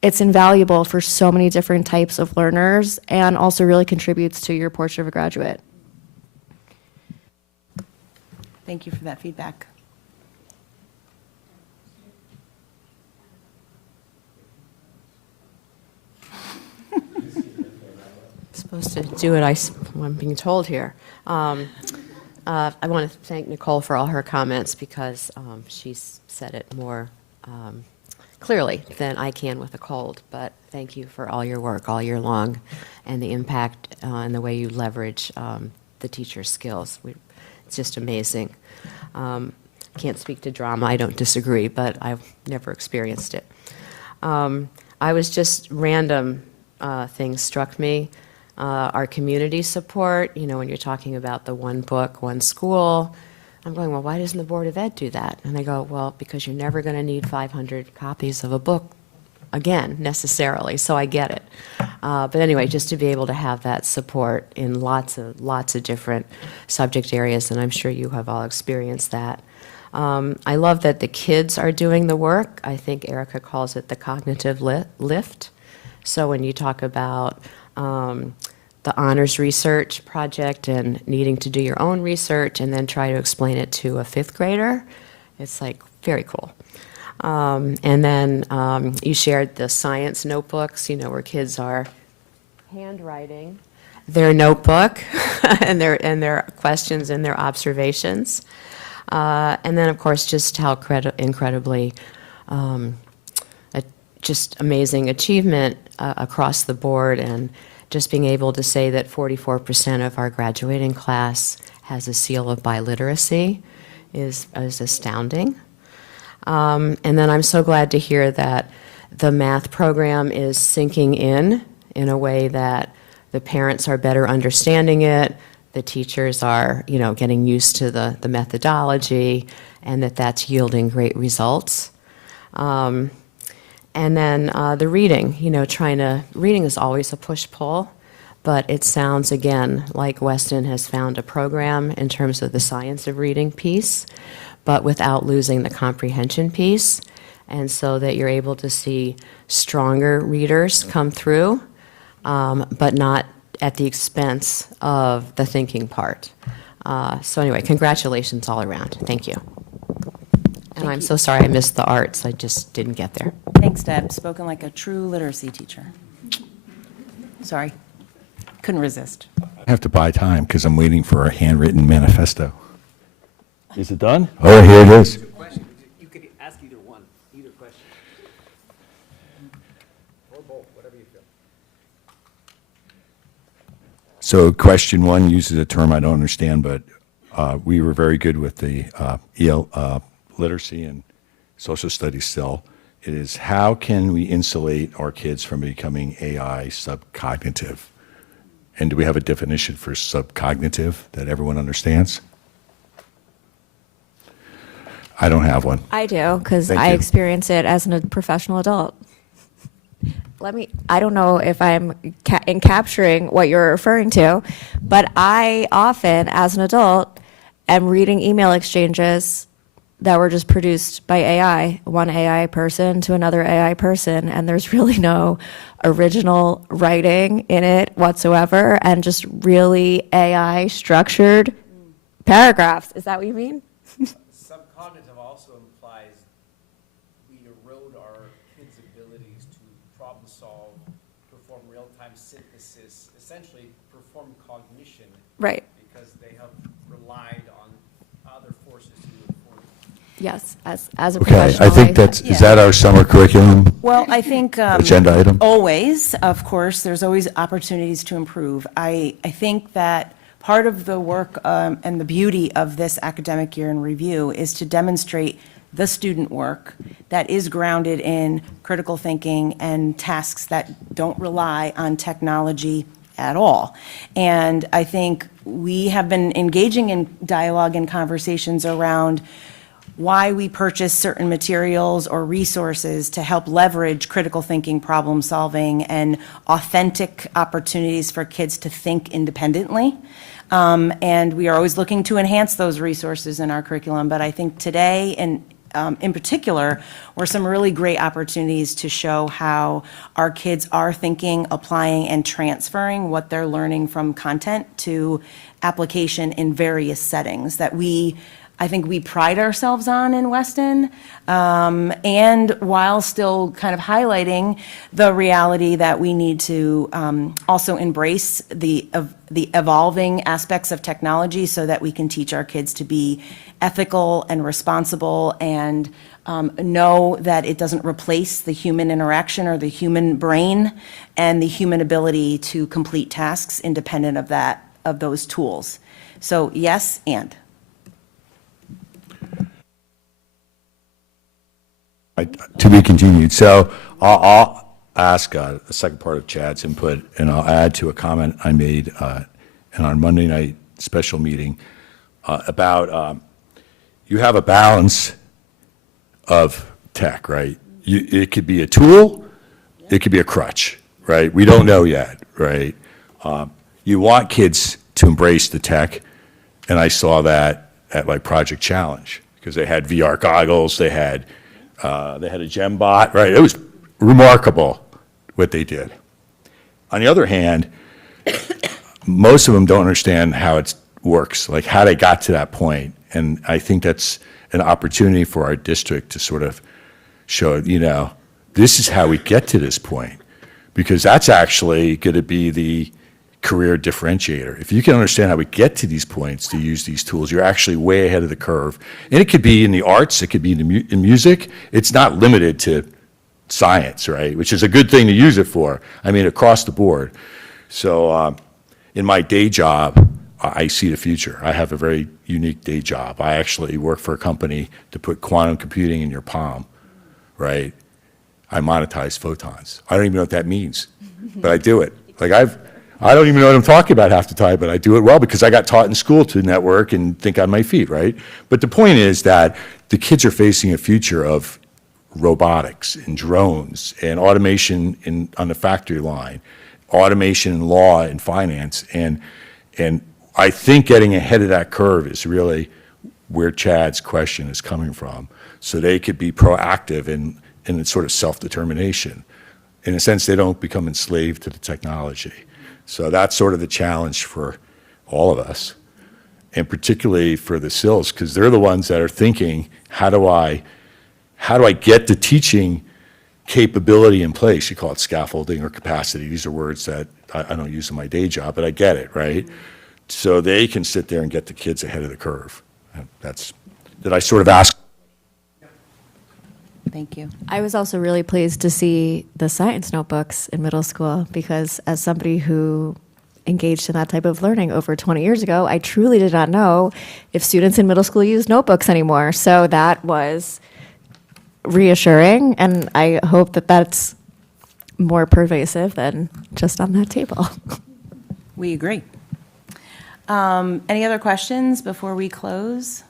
invaluable for so many different types of learners and also really contributes to your portrait of a graduate. Thank you for that feedback. Supposed to do what I'm being told here. I want to thank Nicole for all her comments because she's said it more clearly than I can with a cold. But thank you for all your work all year long and the impact and the way you leverage the teacher's skills. It's just amazing. Can't speak to drama, I don't disagree, but I've never experienced it. I was just random things struck me. Our community support, when you're talking about the one book, one school, I'm going, well, why doesn't the Board of Ed do that? And they go, well, because you're never going to need 500 copies of a book again, necessarily, so I get it. But anyway, just to be able to have that support in lots of different subject areas, and I'm sure you have all experienced that. I love that the kids are doing the work. I think Erica calls it the cognitive lift. So when you talk about the honors research project and needing to do your own research and then try to explain it to a fifth grader, it's like very cool. And then you shared the science notebooks, where kids are handwriting their notebook and their questions and their observations. And then, of course, just how incredibly just amazing achievement across the board, and just being able to say that 44% of our graduating class has a seal of biliteracy is astounding. And then I'm so glad to hear that the math program is sinking in a way that the parents are better understanding it, the teachers are, getting used to the methodology, and that's yielding great results. And then the reading, reading is always a push-pull, but it sounds, again, like Weston has found a program in terms of the science of reading piece, but without losing the comprehension piece, and so that you're able to see stronger readers come through, but not at the expense of the thinking part. So anyway, congratulations all around. Thank you. And I'm so sorry I missed the arts. I just didn't get there. Thanks, Deb. Spoken like a true literacy teacher. Sorry. Couldn't resist. I have to buy time because I'm waiting for a handwritten manifesto. Is it done? Oh, here it is. You could ask either question. Or both, whatever you feel. So question one uses a term I don't understand, but we were very good with the literacy and social studies still. It is, how can we insulate our kids from becoming AI subcognitive? And do we have a definition for subcognitive that everyone understands? I don't have one. I do, because Thank I you. experience it as a professional adult. I don't know if I'm capturing what you're referring to, but I often, as an adult, am reading email exchanges that were just produced by AI, one AI person to another AI person, and there's really no original writing in it whatsoever, and just really AI structured paragraphs. Is that what you mean? Subcognitive also implies we erode our kids' abilities to problem solve, perform real-time synthesis, essentially perform cognition. Right. Because they have relied on other forces to inform. Yes, as a Okay, professional. I think is that our summer curriculum? Well, I think. Agenda item? Always, of course, there's always opportunities to improve. I think that part of the work and the beauty of this academic year in review is to demonstrate the student work that is grounded in critical thinking and tasks that don't rely on technology at all. And I think we have been engaging in dialogue and conversations around why we purchase certain materials or resources to help leverage critical thinking, problem solving, and authentic opportunities for kids to think independently. And we are always looking to enhance those resources in our curriculum. But I think today, and in particular, were some really great opportunities to show how our kids are thinking, applying, and transferring what they're learning from content to application in various settings that I think we pride ourselves on in Weston, and while still kind of highlighting the reality that we need to also embrace the evolving aspects of technology so that we can teach our kids to be ethical and responsible and know that it doesn't replace the human interaction or the human brain and the human ability to complete tasks independent of those tools. So yes, and. To be continued. So I'll ask the second part of Chad's input, and I'll add to a comment I made in our Monday night special meeting about you have a balance of tech, right? It could be a tool, it could be a crutch, right? We don't know yet, right? You want kids to embrace the tech, and I saw that at like Project Challenge because they had VR goggles, they had a gem bot, right? It was remarkable what they did. On the other hand, most of them don't understand how it works, like how they got to that point. And I think that's an opportunity for our district to sort of show, this is how we get to this point. Because that's actually going to be the career differentiator. If you can understand how we get to these points to use these tools, you're actually way ahead of the curve. And it could be in the arts, it could be in music. It's not limited to science, right? Which is a good thing to use it for. I mean, across the board. So in my day job, I see the future. I have a very unique day job. I actually work for a company to put quantum computing in your palm, right? I monetize photons. I don't even know what that means, but I do it. Like I don't even know what I'm talking about half the time, but I do it well because I got taught in school to network and think on my feet, right? But the point is that the kids are facing a future of robotics and drones and automation on the factory line, automation in law and finance, and I think getting ahead of that curve is really where Chad's question is coming from, so they could be proactive in sort of self-determination. In a sense, they don't become enslaved to the technology. So that's sort of the challenge for all of us, and particularly for the SILs, because they're the ones that are thinking, how do I get the teaching capability in place? You call it scaffolding or capacity. These are words that I don't use in my day job, but I get it, right? So they can sit there and get the kids ahead of the curve. Did I sort of ask? Thank you. I was also really pleased to see the science notebooks in middle school because as somebody who engaged in that type of learning over 20 years ago, I truly did not know if students in middle school use notebooks anymore. So that was reassuring, and I hope that that's more pervasive than just on that table. We agree. Any other questions before we close?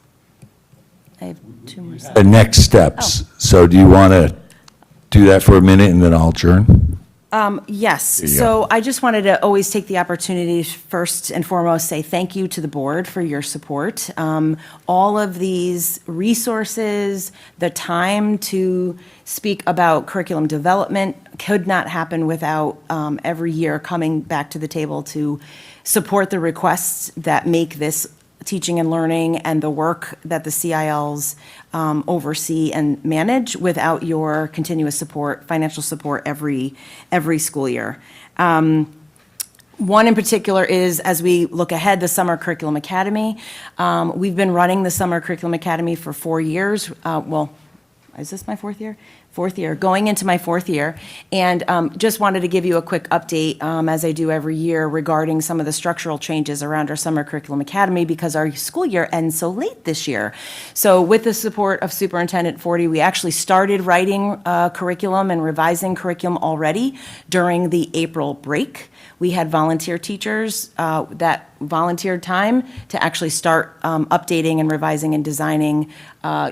I have 2 more slides. The next steps. So do you want to do that for a minute and then I'll adjourn? Yes. There you So I just wanted to always take the opportunity to first and foremost say thank you to the board for your support. All of these resources, the time to speak about curriculum development could not happen without every year coming back to the table to support the requests that make this teaching and learning and the work that the CILs oversee and manage without your continuous support, financial support every school year. One in particular is, as we look ahead, the Summer Curriculum Academy. We've been running the Summer Curriculum Academy for 4 years. Well, is this my 4th year? 4th year, going into my 4th year. And just wanted to give you a quick update, as I do every year, regarding some of the structural changes around our Summer Curriculum Academy because our school year ends so late this year. So with the support of Superintendent Forty, we actually started writing curriculum and revising curriculum already during the April break. We had volunteer teachers that volunteered time to actually start updating and revising and designing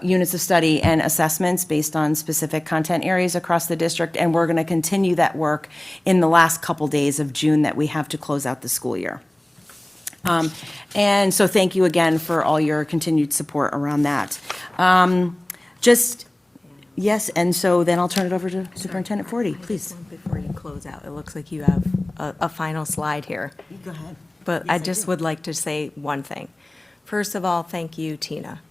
units of study and assessments based on specific content areas across the district. And we're going to continue that work in the last couple days of June that we have to close out the school year. And so thank you again for all your continued support around that. Yes, and so then I'll turn it over to Superintendent Forty, please. Before you close out, it looks like you have a final slide here. Go ahead. But I just would like to say one thing. First of all, thank you, Tina,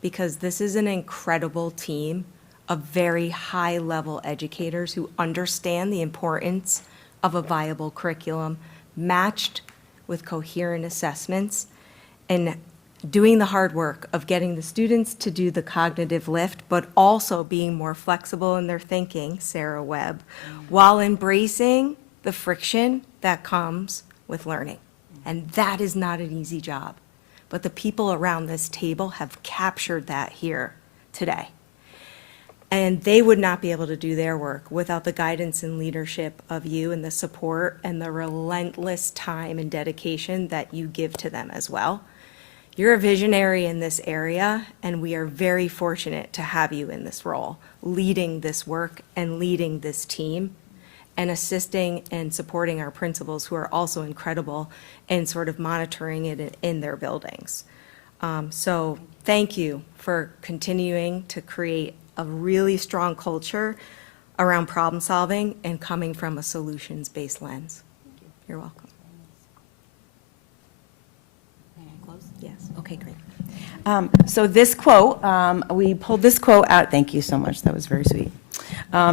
because this is an incredible team of very high-level educators who understand the importance of a viable curriculum matched with coherent assessments and doing the hard work of getting the students to do the cognitive lift, but also being more flexible in their thinking, Sarah Webb, while embracing the friction that comes with learning. And that is not an easy job. But the people around this table have captured that here today. And they would not be able to do their work without the guidance and leadership of you and the support and the relentless time and dedication that you give to them as well. You're a visionary in this area, and we are very fortunate to have you in this role, leading this work and leading this team and assisting and supporting our principals who are also incredible and sort of monitoring it in their buildings. So thank you for continuing to create a really strong culture around problem solving and coming from a solutions-based lens. You're welcome. Yes. Okay, great. So this quote, we pulled this quote out. Thank you so much. That was very sweet.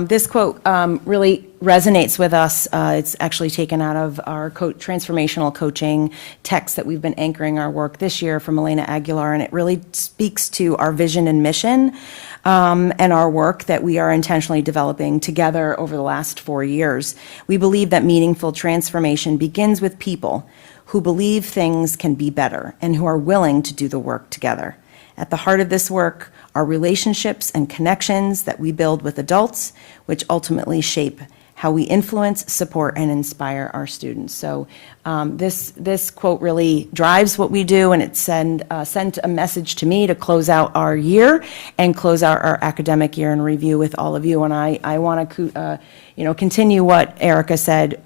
This quote really resonates with us. It's actually taken out of our transformational coaching text that we've been anchoring our work this year from Elena Aguilar, and it really speaks to our vision and mission and our work that we are intentionally developing together over the last 4 years. We believe that meaningful transformation begins with people who believe things can be better and who are willing to do the work together. At the heart of this work are relationships and connections that we build with adults, which ultimately shape how we influence, support, and inspire our students. So this quote really drives what we do, and it sent a message to me to close out our year and close out our academic year in review with all of you. And I want to continue what Erica said.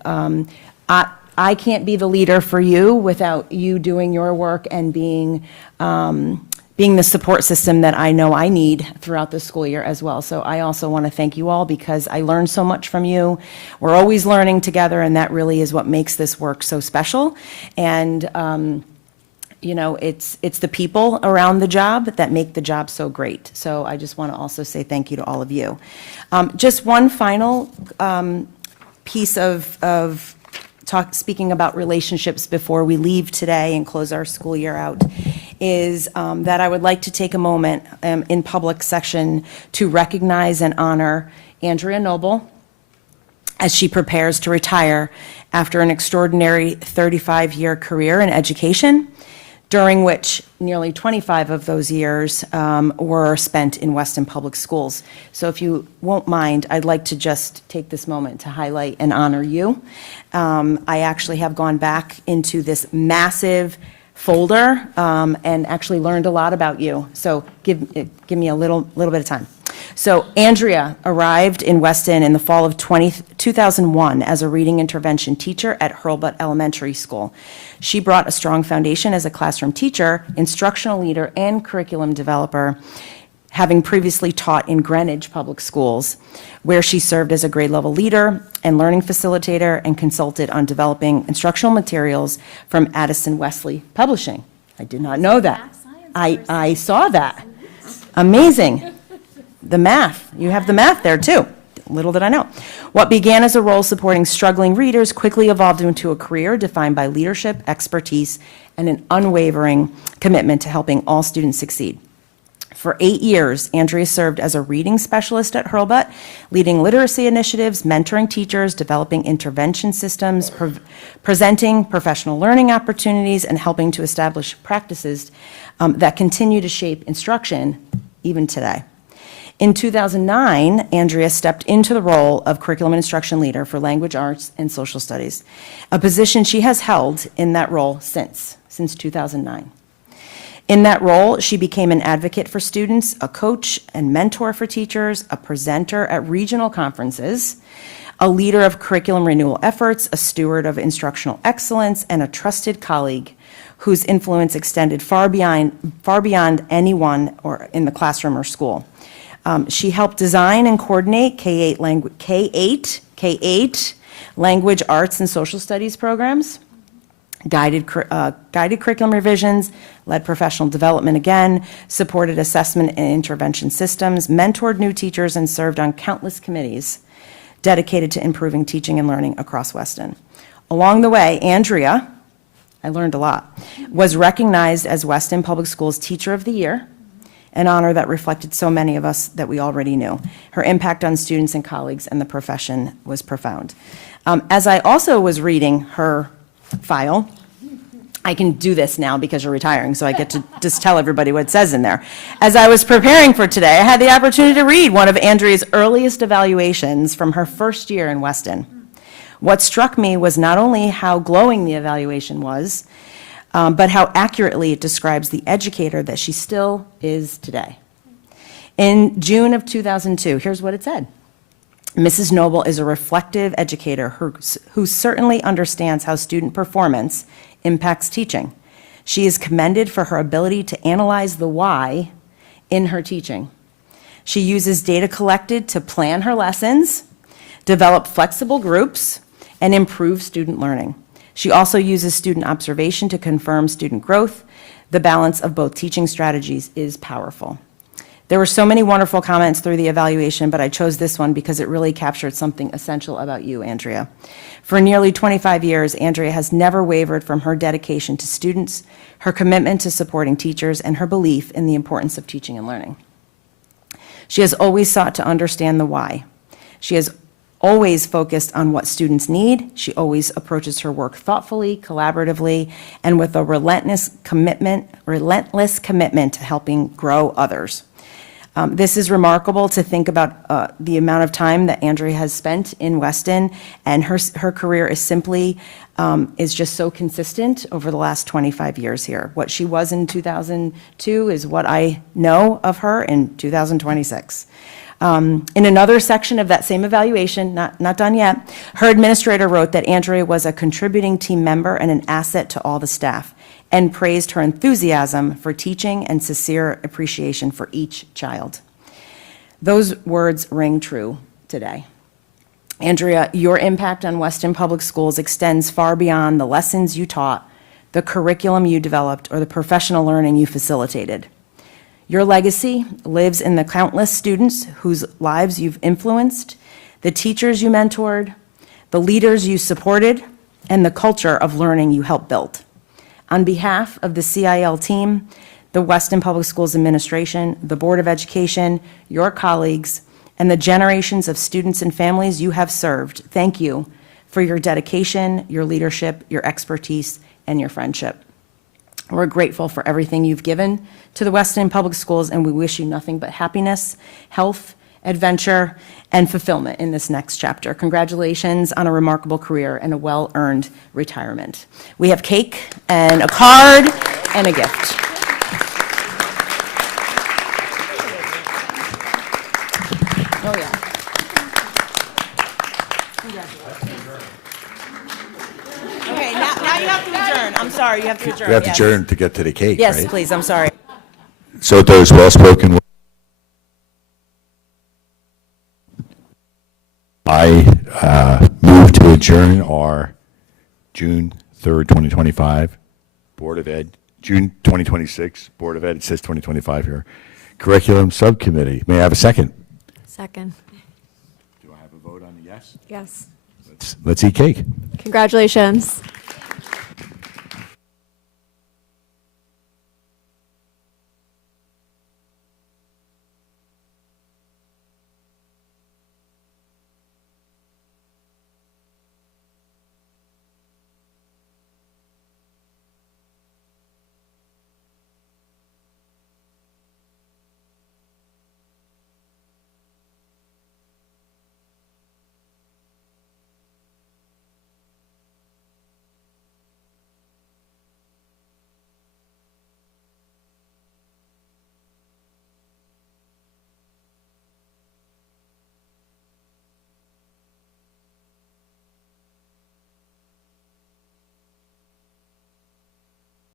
I can't be the leader for you without you doing your work and being the support system that I know I need throughout the school year as well. So I also want to thank you all because I learned so much from you. We're always learning together, and that really is what makes this work so special. And it's the people around the job that make the job so great. So I just want to also say thank you to all of you. Just one final piece of speaking about relationships before we leave today and close our school year out is that I would like to take a moment in public section to recognize and honor Andrea Noble as she prepares to retire after an extraordinary 35-year career in education, during which nearly 25 of those years were spent in Weston Public Schools. So if you won't mind, I'd like to just take this moment to highlight and honor you. I actually have gone back into this massive folder and actually learned a lot about you. So give me a little bit of time. So Andrea arrived in Weston in the fall of 2001 as a reading intervention teacher at Hurlbut Elementary School. She brought a strong foundation as a classroom teacher, instructional leader, and curriculum developer, having previously taught in Greenwich Public Schools, where she served as a grade level leader and learning facilitator and consulted on developing instructional materials from Addison Wesley Publishing. I did not know that. I saw that. Amazing. The math. You have the math there too. Little did I know. What began as a role supporting struggling readers quickly evolved into a career defined by leadership, expertise, and an unwavering commitment to helping all students succeed. For 8 years, Andrea served as a reading specialist at Hurlbut, leading literacy initiatives, mentoring teachers, developing intervention systems, presenting professional learning opportunities, and helping to establish practices that continue to shape instruction even today. In 2009, Andrea stepped into the role of curriculum and instruction leader for language arts and social studies, a position she has held in that role since 2009. In that role, she became an advocate for students, a coach and mentor for teachers, a presenter at regional conferences, a leader of curriculum renewal efforts, a steward of instructional excellence, and a trusted colleague whose influence extended far beyond anyone or in the classroom or school. She helped design and coordinate K-8 language arts and social studies programs, guided curriculum revisions, led professional development again, supported assessment and intervention systems, mentored new teachers, and served on countless committees dedicated to improving teaching and learning across Weston. Along the way, Andrea, I learned a lot, was recognized as Weston Public Schools Teacher of the Year, an honor that reflected so many of us that we already knew. Her impact on students and colleagues and the profession was profound. As I also was reading her file, I can do this now because you're retiring, so I get to just tell everybody what it says in there. As I was preparing for today, I had the opportunity to read one of Andrea's earliest evaluations from her first year in Weston. What struck me was not only how glowing the evaluation was, but how accurately it describes the educator that she still is today. In June of 2002, here's what it said. Mrs. Noble is a reflective educator who certainly understands how student performance impacts teaching. She is commended for her ability to analyze the why in her teaching. She uses data collected to plan her lessons, develop flexible groups, and improve student learning. She also uses student observation to confirm student growth. The balance of both teaching strategies is powerful. There were so many wonderful comments through the evaluation, but I chose this one because it really captured something essential about you, Andrea. For nearly 25 years, Andrea has never wavered from her dedication to students, her commitment to supporting teachers, and her belief in the importance of teaching and learning. She has always sought to understand the why. She has always focused on what students need. She always approaches her work thoughtfully, collaboratively, and with a relentless commitment to helping grow others. This is remarkable to think about the amount of time that Andrea has spent in Weston, and her career is simply, is just so consistent over the last 25 years here. What she was in 2002 is what I know of her in 2026. In another section of that same evaluation, not done yet, her administrator wrote that Andrea was a contributing team member and an asset to all the staff, and praised her enthusiasm for teaching and sincere appreciation for each child. Those words ring true today. Andrea, your impact on Weston Public Schools extends far beyond the lessons you taught, the curriculum you developed, or the professional learning you facilitated. Your legacy lives in the countless students whose lives you've influenced, the teachers you mentored, the leaders you supported, and the culture of learning you helped build. On behalf of the CIL team, the Weston Public Schools Administration, the Board of Education, your colleagues, and the generations of students and families you have served, thank you for your dedication, your leadership, your expertise, and your friendship. We're grateful for everything you've given to the Weston Public Schools, and we wish you nothing but happiness, health, adventure, and fulfillment in this next chapter. Congratulations on a remarkable career and a well-earned retirement. We have cake and a card and a gift. Oh, yeah. Okay, now you have to adjourn. I'm sorry, you have to adjourn. We have to yes. adjourn to get to the cake, right? Yes, please, I'm sorry. So those well-spoken. I move to adjourn our June 3rd, 2025 Board of Ed, June 2026 Board of Ed, it says 2025 here, Curriculum Subcommittee. May I have a second? Second. Do I have a vote on the yes? Yes. Let's eat cake. Congratulations.